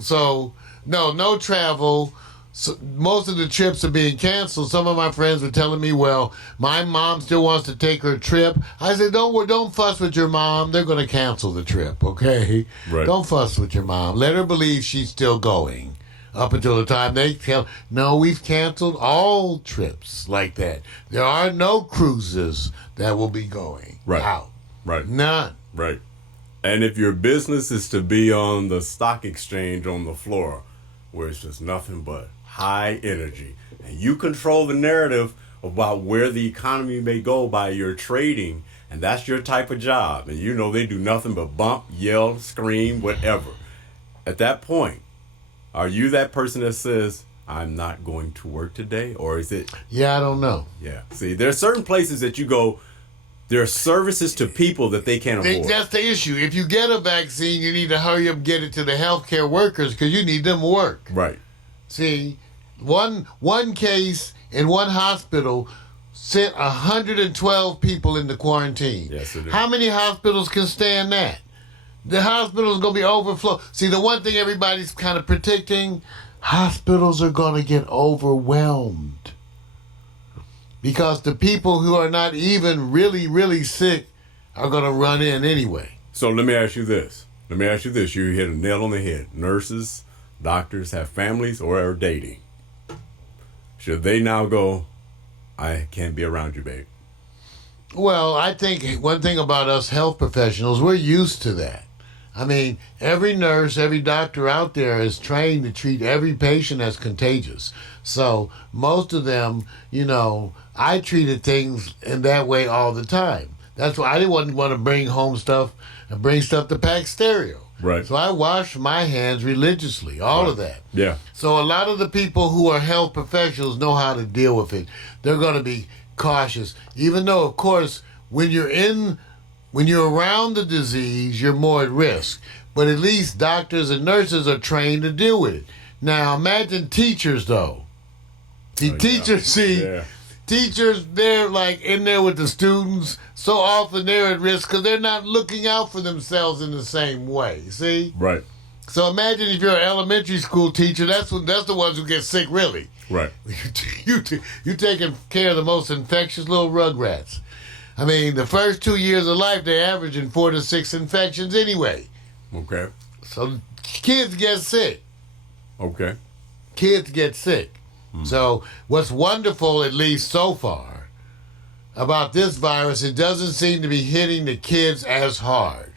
So no travel. So most of the trips are being canceled. Some of my friends were telling me, well, my mom still wants to take her trip. I said, don't fuss with your mom. They're going to cancel the trip, okay? Right. Don't fuss with your mom. Let her believe she's still going up until the time they tell. No, we've canceled all trips like that. There are no cruises that will be going out. Right. None. Right. And if your business is to be on the stock exchange on the floor, where it's just nothing but high energy, and you control the narrative about where the economy may go by your trading, and that's your type of job, and they do nothing but bump, yell, scream, whatever. At that point, are you that person that says, I'm not going to work today? Or is it... Yeah, I don't know. Yeah. See, there are certain places that you go, there are services to people that they can't afford. That's the issue. If you get a vaccine, you need to hurry up and get it to the healthcare workers because you need them to work. Right. See, one case in one hospital sent 112 people into quarantine. Yes, it is. How many hospitals can stand that? The hospital's going to be overflow. See, the one thing everybody's kind of predicting, hospitals are going to get overwhelmed. Because the people who are not even really, really sick are going to run in anyway. So let me ask you this. You hit a nail on the head. Nurses, doctors have families or are dating. Should they now go, I can't be around you, babe? Well, I think one thing about us health professionals, we're used to that. I mean, every nurse, every doctor out there is trained to treat every patient as contagious. So most of them, I treated things in that way all the time. That's why I didn't want to bring home stuff and bring stuff to pack stereo. Right. So I wash my hands religiously, all of that. Yeah. So a lot of the people who are health professionals know how to deal with it. They're going to be cautious, even though, of course, when you're around the disease, you're more at risk. But at least doctors and nurses are trained to deal with it. Now, imagine teachers, though. Teachers, they're like in there with the students. So often they're at risk because they're not looking out for themselves in the same way. See? Right. So imagine if you're an elementary school teacher, that's the ones who get sick, really. Right. You taking care of the most infectious little rugrats. I mean, the first 2 years of life, they're averaging 4 to 6 infections anyway. Okay. So kids get sick. Okay. Kids get sick. So what's wonderful, at least so far, about this virus, it doesn't seem to be hitting the kids as hard.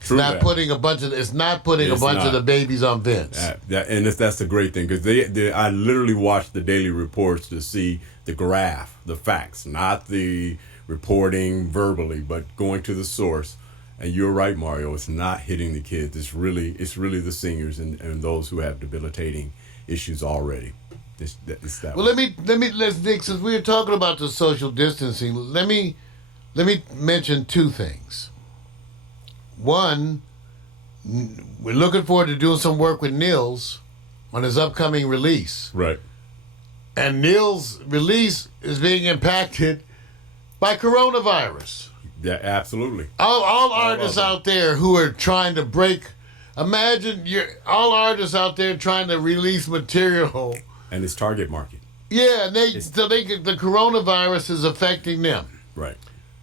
It's not putting a bunch of the babies on vents. And that's the great thing, because I literally watched the daily reports to see the graph, the facts, not the reporting verbally, but going to the source. And you're right, Mario. It's not hitting the kids. It's really the seniors and those who have debilitating issues already. It's that. Well, let's Vic, since we were talking about the social distancing, let me mention two things. One, we're looking forward to doing some work with Nils on his upcoming release. Right. And Nils' release is being impacted by coronavirus. Yeah, absolutely. All artists out there who are trying to break. Imagine all artists out there trying to release material. And its target market. Yeah, the coronavirus is affecting them. Right.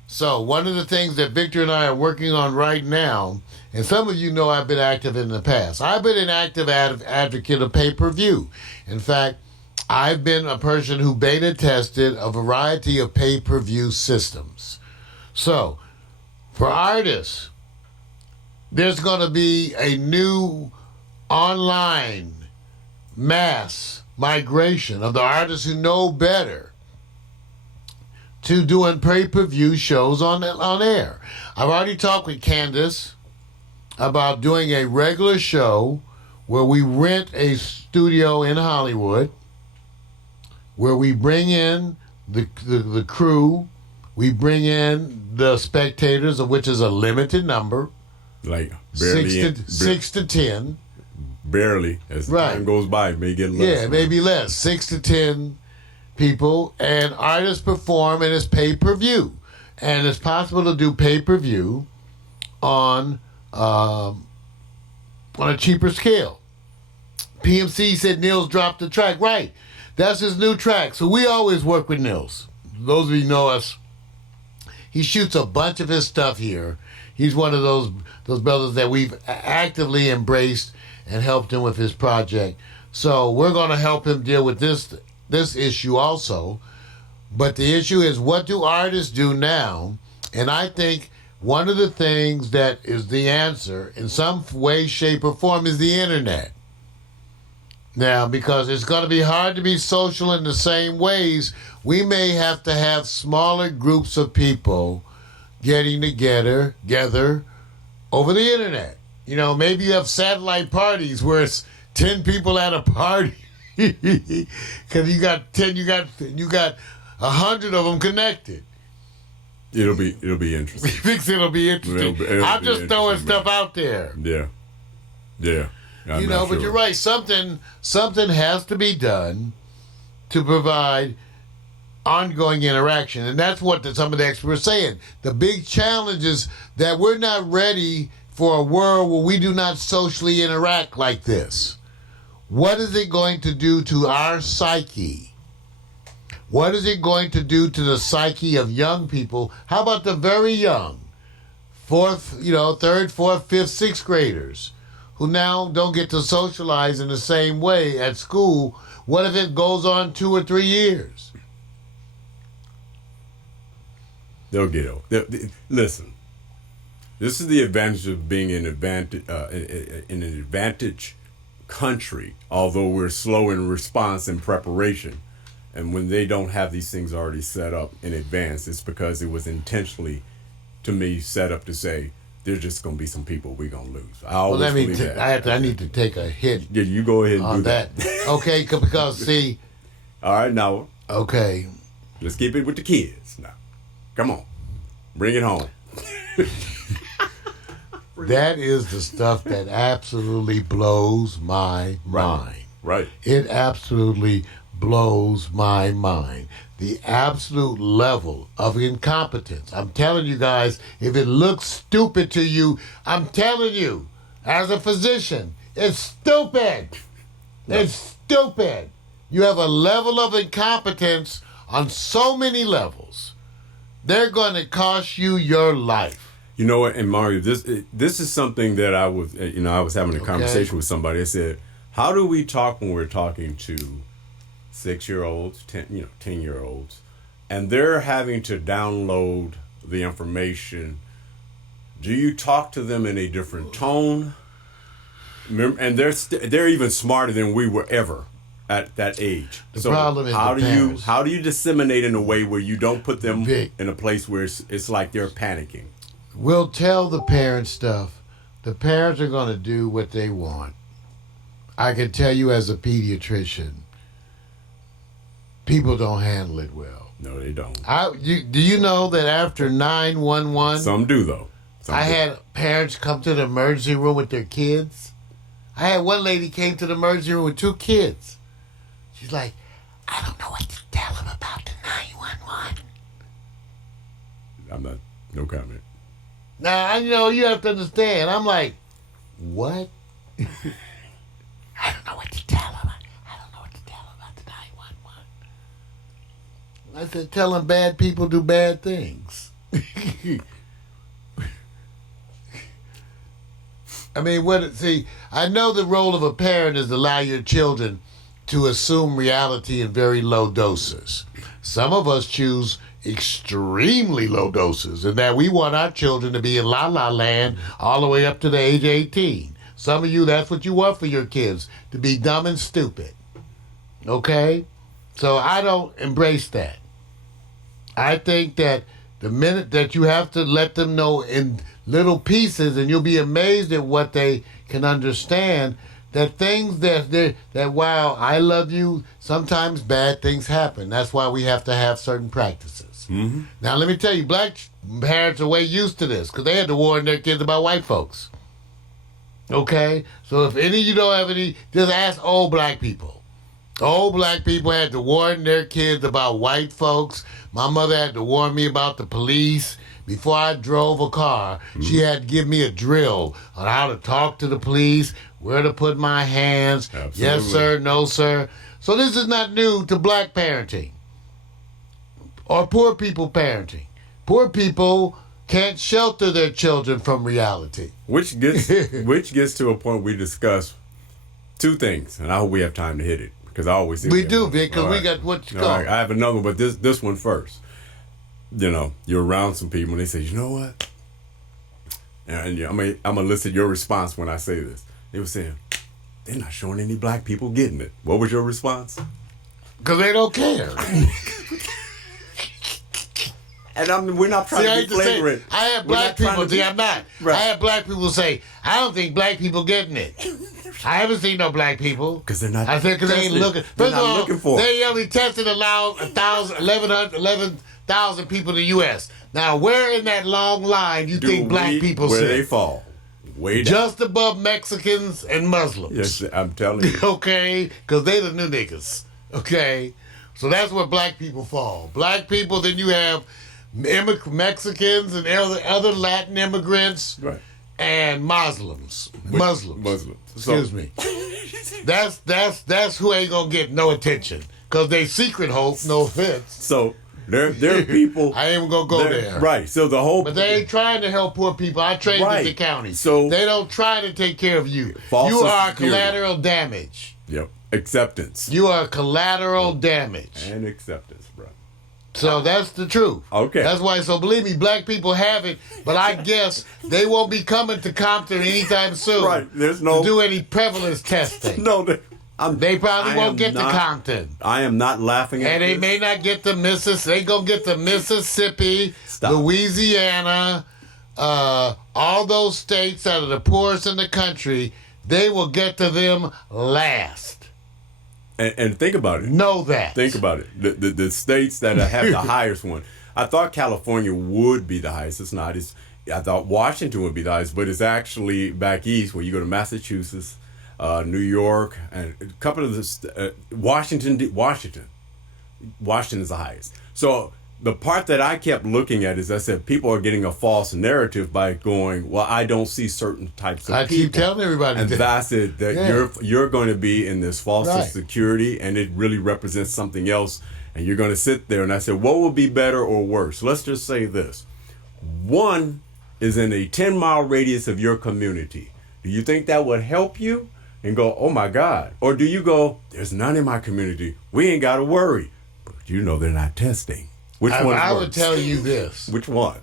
So one of the things that Victor and I are working on right now, and some of you know I've been active in the past. I've been an active advocate of pay-per-view. In fact, I've been a person who beta tested a variety of pay-per-view systems. So, for artists, there's going to be a new online mass migration of the artists who know better to doing pay-per-view shows on air. I've already talked with Candace about doing a regular show where we rent a studio in Hollywood, where we bring in the crew, we bring in the spectators, of which is a limited number, like barely 6 to 10. Barely, as the time goes by, it may get less. Yeah, maybe less, 6 to 10 people, and artists perform, and it's pay-per-view. And it's possible to do pay-per-view on a cheaper scale. PMC said Nils dropped the track. Right. That's his new track. So we always work with Nils. Those of you know us, he shoots a bunch of his stuff here. He's one of those brothers that we've actively embraced and helped him with his project. So we're going to help him deal with this issue also. But the issue is, what do artists do now? And I think one of the things that is the answer in some way, shape, or form is the internet. Now, because it's going to be hard to be social in the same ways, we may have to have smaller groups of people getting together over the internet. You know, maybe you have satellite parties where it's 10 people at a party. Because you got 100 of them connected. It'll be interesting. You think it'll be interesting? I'm just throwing stuff out there. Yeah. You know, but you're right. Something has to be done to provide ongoing interaction, and that's what some of the experts are saying. The big challenge is that we're not ready for a world where we do not socially interact like this. What is it going to do to our psyche? What is it going to do to the psyche of young people? How about the very young, third, fourth, fifth, sixth graders, who now don't get to socialize in the same way at school? What if it goes on 2 or 3 years? They'll get over. Listen, this is the advantage of being in an advantage country, although we're slow in response and preparation. And when they don't have these things already set up in advance, it's because it was intentionally, to me, set up to say, there's just going to be some people we're going to lose. I always believe that. I need to take a hit. Yeah, you go ahead and on do that. Okay, because see. All right, now. Okay. Let's keep it with the kids now. Come on. Bring it home. That is the stuff that absolutely blows my mind. Right. It absolutely blows my mind. The absolute level of incompetence. I'm telling you guys, if it looks stupid to you, I'm telling you, as a physician, it's stupid. No. It's stupid. You have a level of incompetence on so many levels. They're going to cost you your life. You know what, and Mario, this is something that I was having a conversation with somebody. I said, how do we talk when we're talking to 6-year-olds, 10-year-olds, and they're having to download the information? Do you talk to them in a different tone? And they're even smarter than we were ever at that age. The problem is how do you disseminate in a way where you don't put them in a place where it's like they're panicking? We'll tell the parents stuff. The parents are going to do what they want. I can tell you as a pediatrician, people don't handle it well. No, they don't. Do you know that after 911... Some do, though. I had parents come to the emergency room with their kids. I had one lady came to the emergency room with 2 kids. She's like, I don't know what to tell them about the 911. No comment. Now, I know you have to understand. I'm like, what? I don't know what to tell them. I don't know what to tell them about the 911. I said, tell them bad people do bad things. I mean, I know the role of a parent is to allow your children to assume reality in very low doses. Some of us choose extremely low doses, and that we want our children to be in la-la land all the way up to the age of 18. Some of you, that's what you want for your kids, to be dumb and stupid. Okay? So I don't embrace that. I think that the minute that you have to let them know in little pieces, and you'll be amazed at what they can understand, that things that while I love you, sometimes bad things happen. That's why we have to have certain practices. Mm-hmm. Now, let me tell you, black parents are way used to this because they had to warn their kids about white folks. Okay? So if any of you don't have any, just ask old black people. Old black people had to warn their kids about white folks. My mother had to warn me about the police. Before I drove a car, she had to give me a drill on how to talk to the police, where to put my hands. Absolutely. Yes, sir, no, sir. So this is not new to black parenting or poor people parenting. Poor people can't shelter their children from reality. Which gets to a point we discuss two things, and I hope we have time to hit it because I always think We do, Vic, because All we right. got what you All call. right, I have another one, but this one first. You know, you're around some people and they say, you know what? And I'm gonna listen to your response when I say this. They were saying, they're not showing any black people getting it. What was your response? Because they don't care. And we're not trying See, I to hate be to say, flagrant. I have We're black not trying people. to See, be- I'm not. Right. I have black people say, I don't think black people getting it. I haven't seen no black people. 'Cause they're not I think because they ain't tested. looking. They're First not of all, looking for it. they only tested 11,000 people in the U.S. Now, where in that long line you think black people where sit? they fall? Way down. Just above Mexicans and Muslims. Yes, I'm telling you. Okay? Because they the new niggas. Okay? So that's where black people fall. Black people, then you have Mexicans and other Latin immigrants Right. and Muslims. Muslims. Excuse me. That's who ain't gonna get no attention. Because they secret hope, no offense. So there are people. I ain't even gonna go there. Right. So the whole. But they ain't trying to help poor people. I trained in Right. the county. So- they don't try to take care of you. False You are security. collateral damage. Yep. Acceptance. You are collateral damage. And acceptance, bro. So that's the truth. Okay. That's why, so believe me, black people have it, but I guess they won't be coming to Compton anytime soon. Right. There's no. To do any prevalence testing. No. They probably I won't am get not- to Compton. I am not laughing at And they this. may not get to Mississippi. They gonna get to Mississippi, Stop. Louisiana, all those states that are the poorest in the country. They will get to them last. And think about it. Know that. Think about it. The states that have the highest one. I thought California would be the highest. It's not. I thought Washington would be the highest, but it's actually back east where you go to Massachusetts, New York, and a couple of the Washington is the highest. So the part that I kept looking at is I said people are getting a false narrative by going, well, I don't see certain types of I people. keep telling everybody And that. that's it. That Yeah. you're going to be in this false Right. security, and it really represents something else. And you're going to sit there. And I said, what would be better or worse? Let's just say this: one is in a 10-mile radius of your community. Do you think that would help you? And go, oh my God. Or do you go, there's none in my community. We ain't got to worry. But you know they're not testing. Which one? I would tell you this. Which one?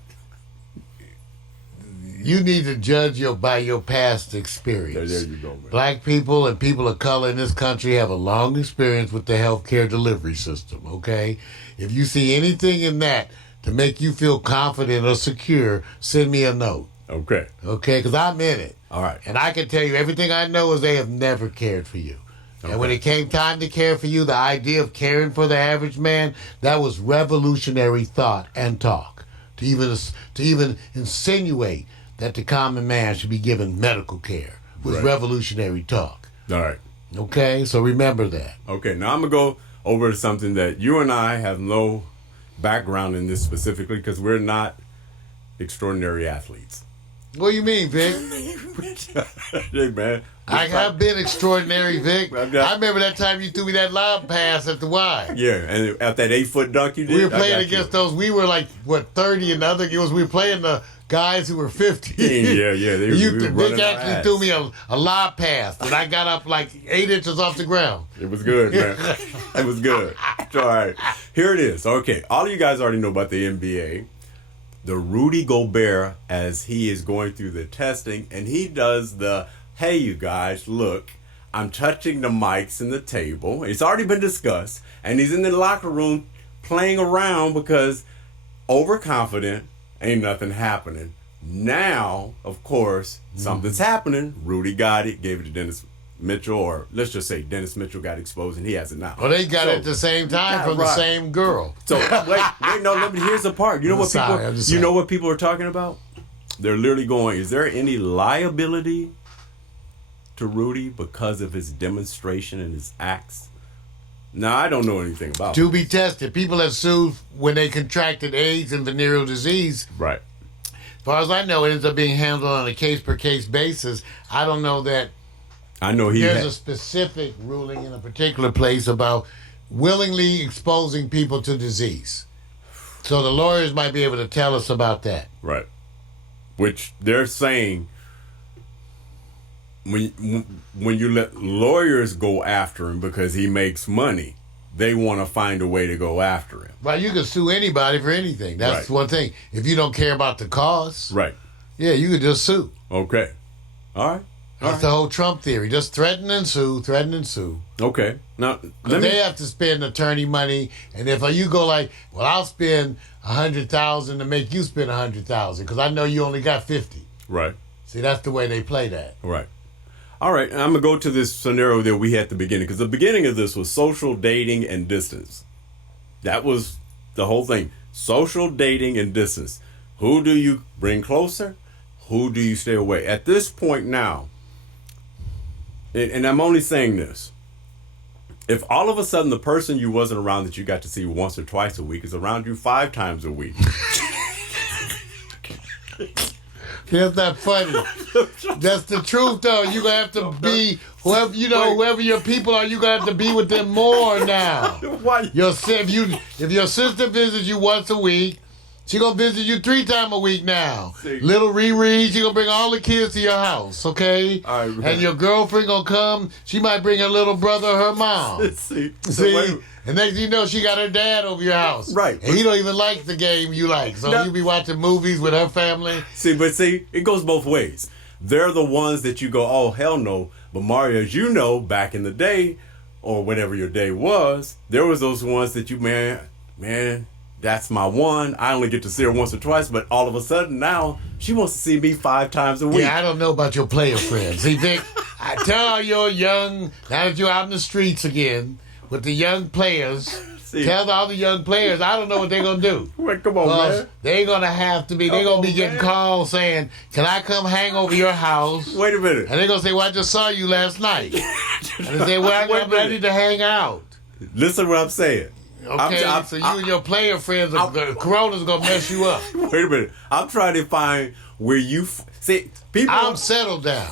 You need to judge by your past experience. There you go, man. Black people and people of color in this country have a long experience with the healthcare delivery system, okay? If you see anything in that to make you feel confident or secure, send me a note, Okay. okay? Because I'm in it. All right. And I can tell you everything I know is they have never cared for you. And when it came time to care for you, the idea of caring for the average man, that was revolutionary thought and talk. To even insinuate that the common man should be given medical care was Right. revolutionary talk. All right. Okay? So remember that. Okay, now I'm going to go over to something that you and I have no background in this specifically because we're not extraordinary athletes. What do you mean, Vic? Hey, man. I have been extraordinary, Vic. I've got- I remember that time you threw me that lob pass at the Y. Yeah, and at that 8-foot dunk you did, We were I playing got against you. those. We were like, 30 and other girls. We were playing the guys who were 50. Yeah. They You, were Vic running our actually ass. threw me a lob pass, and I got up like 8 inches off the ground. It was good, man. It was good. All right. Here it is. Okay. All of you guys already know about the NBA. The Rudy Gobert, as he is going through the testing, and he does the, hey, you guys, look, I'm touching the mics and the table. It's already been discussed. And he's in the locker room playing around because overconfident, ain't nothing happening. Now, of course, something's happening. Rudy got it, gave it to Dennis Mitchell, or let's just say Dennis Mitchell got exposed and he has it now. Well, they got it at the same time from the same girl. So wait, no. Here's the part. You know what Sorry, people? You know what people are talking about? They're literally going, is there any liability to Rudy because of his demonstration and his acts? Now, I don't know anything about To it. be tested. People have sued when they contracted AIDS and venereal disease. Right. As far as I know, it ends up being handled on a case-per-case basis. I don't know that I know there's a specific ruling in a particular place about willingly exposing people to disease. So the lawyers might be able to tell us about that. Right. Which they're saying when you let lawyers go after him because he makes money, they want to find a way to go after him. Well, you can sue anybody for anything. That's Right. one thing. If you don't care about the cause, Right. yeah, you could just sue. Okay. All right. That's the whole Trump theory. Just threaten and sue, threaten and sue. Okay. Now, They have to spend attorney money, and if you go like, well, I'll spend $100,000 to make you spend $100,000 because I know you only got 50. Right. See, that's the way they play that. Right. All right. I'm going to go to this scenario that we had at the beginning, because the beginning of this was social dating and distance. That was the whole thing. Social dating and distance. Who do you bring closer? Who do you stay away? At this point now, and I'm only saying this, if all of a sudden the person you wasn't around that you got to see once or twice a week is around you 5 times a week. That's not funny. That's the truth, though. You're going to have to be, whoever your people are, you're going to have to be with them more now. Why? If your sister visits you once a week, she going to visit you 3 times a week now. See. Little Riri, she going to bring all the kids to your house, okay? All right, and your girlfriend going to come, she might bring her little brother or her mom. See? See? And next thing you know, she got her dad over your house. Right. And he don't even like the game you like. So No. you be watching movies with her family. See, it goes both ways. They're the ones that you go, oh, hell no. But Mario, as you know, back in the day, or whatever your day was, there was those ones that you, man, that's my one. I only get to see her once or twice, but all of a sudden now, she wants to see me 5 times a week. Yeah, I don't know about your player friends. See, Vic, I tell all your young, now that you're out in the streets again, with the young players, tell all the young players, I don't know what they're going to do. Wait, come on, man. They're going to have to be, they're going to be getting calls saying, can I come hang over your house? Wait a minute. And they're going to say, well, I just saw you last night. And they say, well, I'm ready to hang out. Listen to what I'm saying. Okay, so you and your player friends, Corona's going to mess you up. Wait a minute. I'm trying to find where you... see, people... I'm settled down.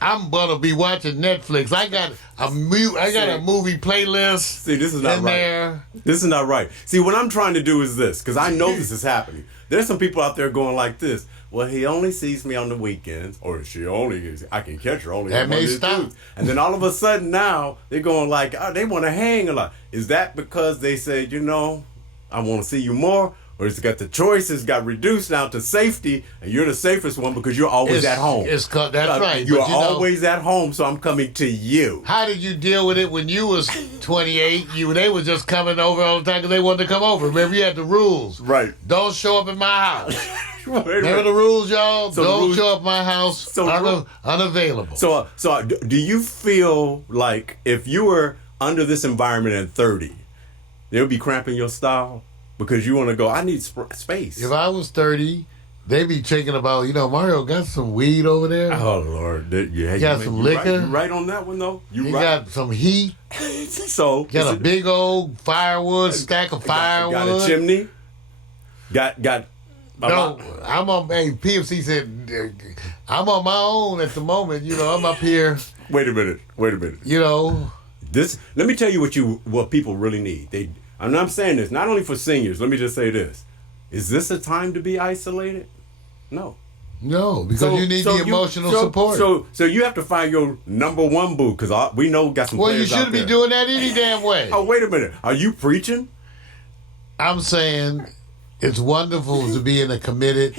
I'm gonna be watching Netflix. I got a movie playlist. See, this is not in right. There. This is not right. See, what I'm trying to do is this, because I know this is happening. There's some people out there going like this. Well, he only sees me on the weekends, or I can catch her only That on may Monday stop. Tuesdays. And then all of a sudden now, they're going like, oh, they want to hang a lot. Is that because they said, I want to see you more? Or it's got the choices got reduced now to safety, and you're the safest one because you're always at home. That's right. You're But always at home, so I'm coming to you. How did you deal with it when you was 28? They was just coming over all the time because they wanted to come over. Remember, you had the rules. Right. Don't show up in my house. Wait a Remember minute. the rules, y'all? So Don't rules- show up my house. So Unavailable. So do you feel like if you were under this environment at 30, they would be cramping your style? Because you want to go, I need space. If I was 30, they be thinking about, Mario got some weed over there. Oh, Lord. You got some liquor. You right on that one, though? He right. got some heat. So Got a big old firewood, stack of firewood. Got a chimney. Got No, I'm on. Hey, PMC said I'm on my own at the moment. I'm up here. Wait a minute. Let me tell you what people really need. I'm saying this not only for seniors. Let me just say this: is this a time to be isolated? No. No, because you need the emotional support. So you have to find your number one boo, because we know got some. Well, you players out should be there. doing that any damn way. Oh, wait a minute. Are you preaching? I'm saying it's wonderful to be in a committed,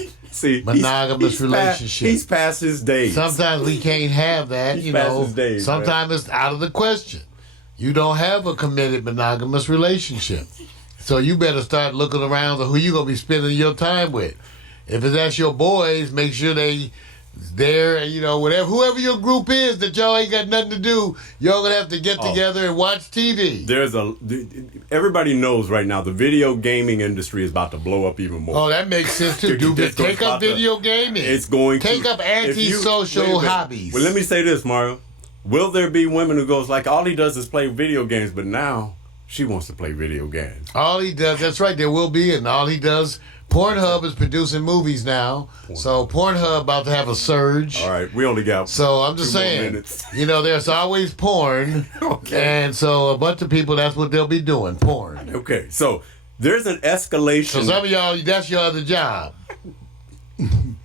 monogamous relationship. He's past his days. Sometimes we can't have that. He's past his days, Sometimes it's out of the question. You don't have a committed monogamous relationship. So you better start looking around at who you gonna be spending your time with. If that's your boys, make sure they there, and whatever, whoever your group is that y'all ain't got nothing to do, y'all gonna have to get together and watch TV. Everybody knows right now the video gaming industry is about to blow up even more. Oh, that makes sense too. Take up video gaming. It's going take up anti-social hobbies. Well, let me say this, Mario. Will there be women who goes like, all he does is play video games, but now she wants to play video games? All he does, that's right, there will be, and all he does. Pornhub is producing movies now, so Pornhub about to have a surge. All right, we only got. So I'm just saying, there's always porn, and so a bunch of people, that's what they'll be doing, porn. Okay, so there's an escalation. So some of y'all, that's your other job. You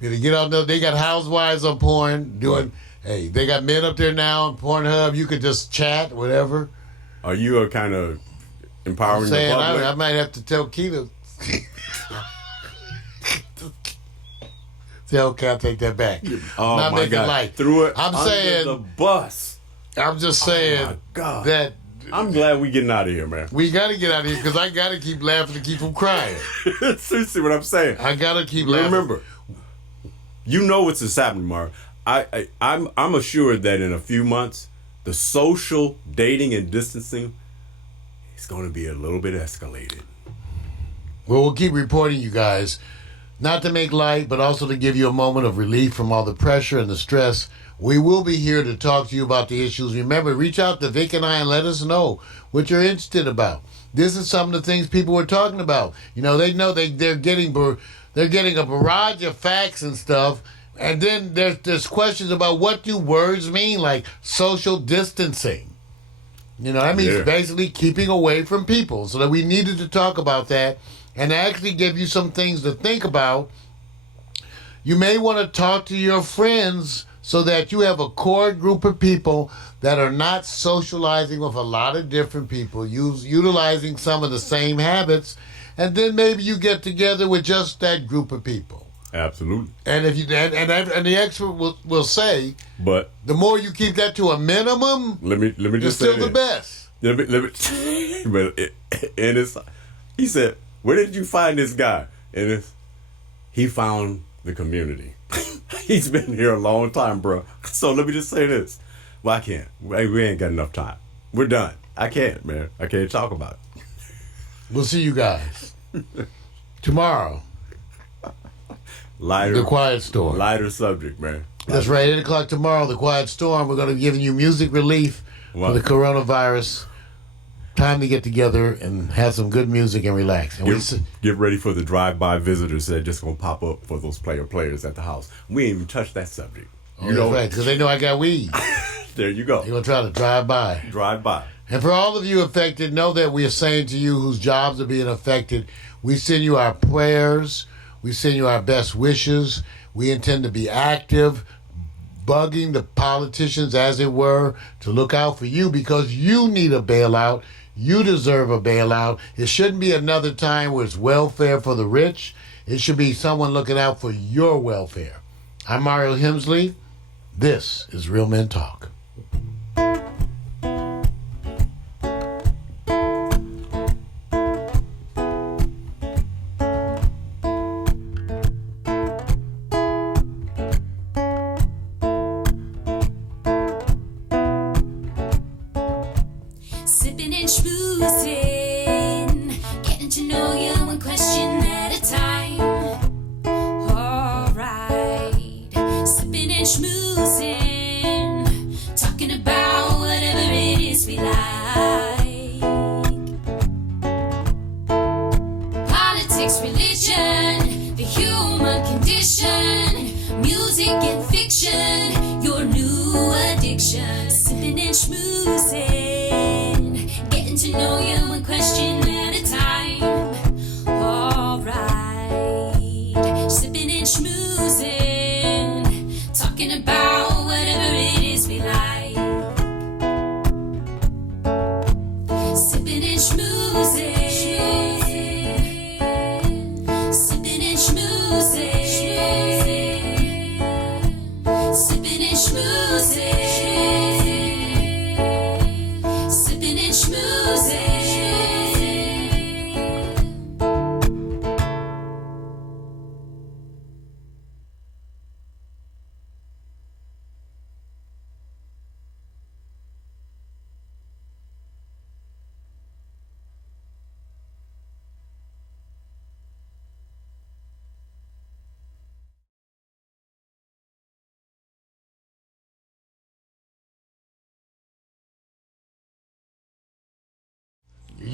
get on there, they got housewives on porn doing. Hey, they got men up there now on Pornhub. You could just chat, whatever. Are you a kind of empowering the public? I might have to tell Keita. Okay, I'll take that back. Oh not my God! Light. Threw it I'm under saying the bus. I'm just saying my God. that. I'm glad we getting out of here, man. We got to get out of here because I got to keep laughing to keep from crying. See what I'm saying? I got to keep laughing. Remember, you know what's happening, Mark. I'm assured that in a few months, the social dating and distancing is going to be a little bit escalated. Well, we'll keep reporting, you guys. Not to make light, but also to give you a moment of relief from all the pressure and the stress. We will be here to talk to you about the issues. Remember, reach out to Vic and I and let us know what you're interested about. This is some of the things people were talking about. They know they're getting a barrage of facts and stuff. And then there's questions about what do words mean, like social distancing. That means basically keeping away from people. So that we needed to talk about that and actually give you some things to think about. You may want to talk to your friends so that you have a core group of people that are not socializing with a lot of different people, utilizing some of the same habits, and then maybe you get together with just that group of people. Absolutely. And if you and the expert will say, but the more you keep that to a minimum, let me just say still the best. He said, "Where did you find this guy?" And he found the community. He's been here a long time, bro. So let me just say this. Well, I can't. We ain't got enough time. We're done. I can't, man. I can't talk about it. We'll see you guys tomorrow. Lighter, The Quiet Storm. Lighter subject, man. That's right, 8 o'clock tomorrow, The Quiet Storm. We're going to be giving you music relief for the coronavirus. Time to get together and have some good music and relax. And get ready for the drive-by visitors that are just going to pop up for those players at the house. We ain't even touched that subject. That's right, because they know I got weed. There you go. They're going to try to drive by. Drive by. And for all of you affected, know that we are saying to you whose jobs are being affected, we send you our prayers. We send you our best wishes. We intend to be active, bugging the politicians, as it were, to look out for you because you need a bailout. You deserve a bailout. It shouldn't be another time where it's welfare for the rich. It should be someone looking out for your welfare. I'm Mario Hemsley. This is Real Men Talk. Sipping and schmoozing, getting to know you one question at a time. Alright, sipping and schmoozing, talking about whatever it is we like. Politics, religion, the human condition, music and fiction, your new addiction. Sipping and schmoozing, getting to know you one question at a time. Alright, sipping and schmoozing, talking about whatever it is we like. Sipping and schmoozing, sipping and schmoozing, sipping and schmoozing. Sipping and schmoozing.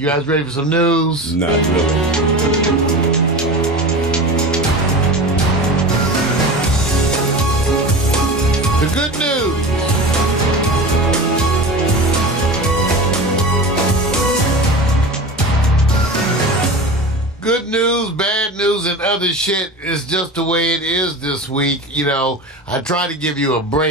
You guys ready for some news? Not really. The good news. Good news, bad news, and other shit is just the way it is this week. You know, I try to give you a break.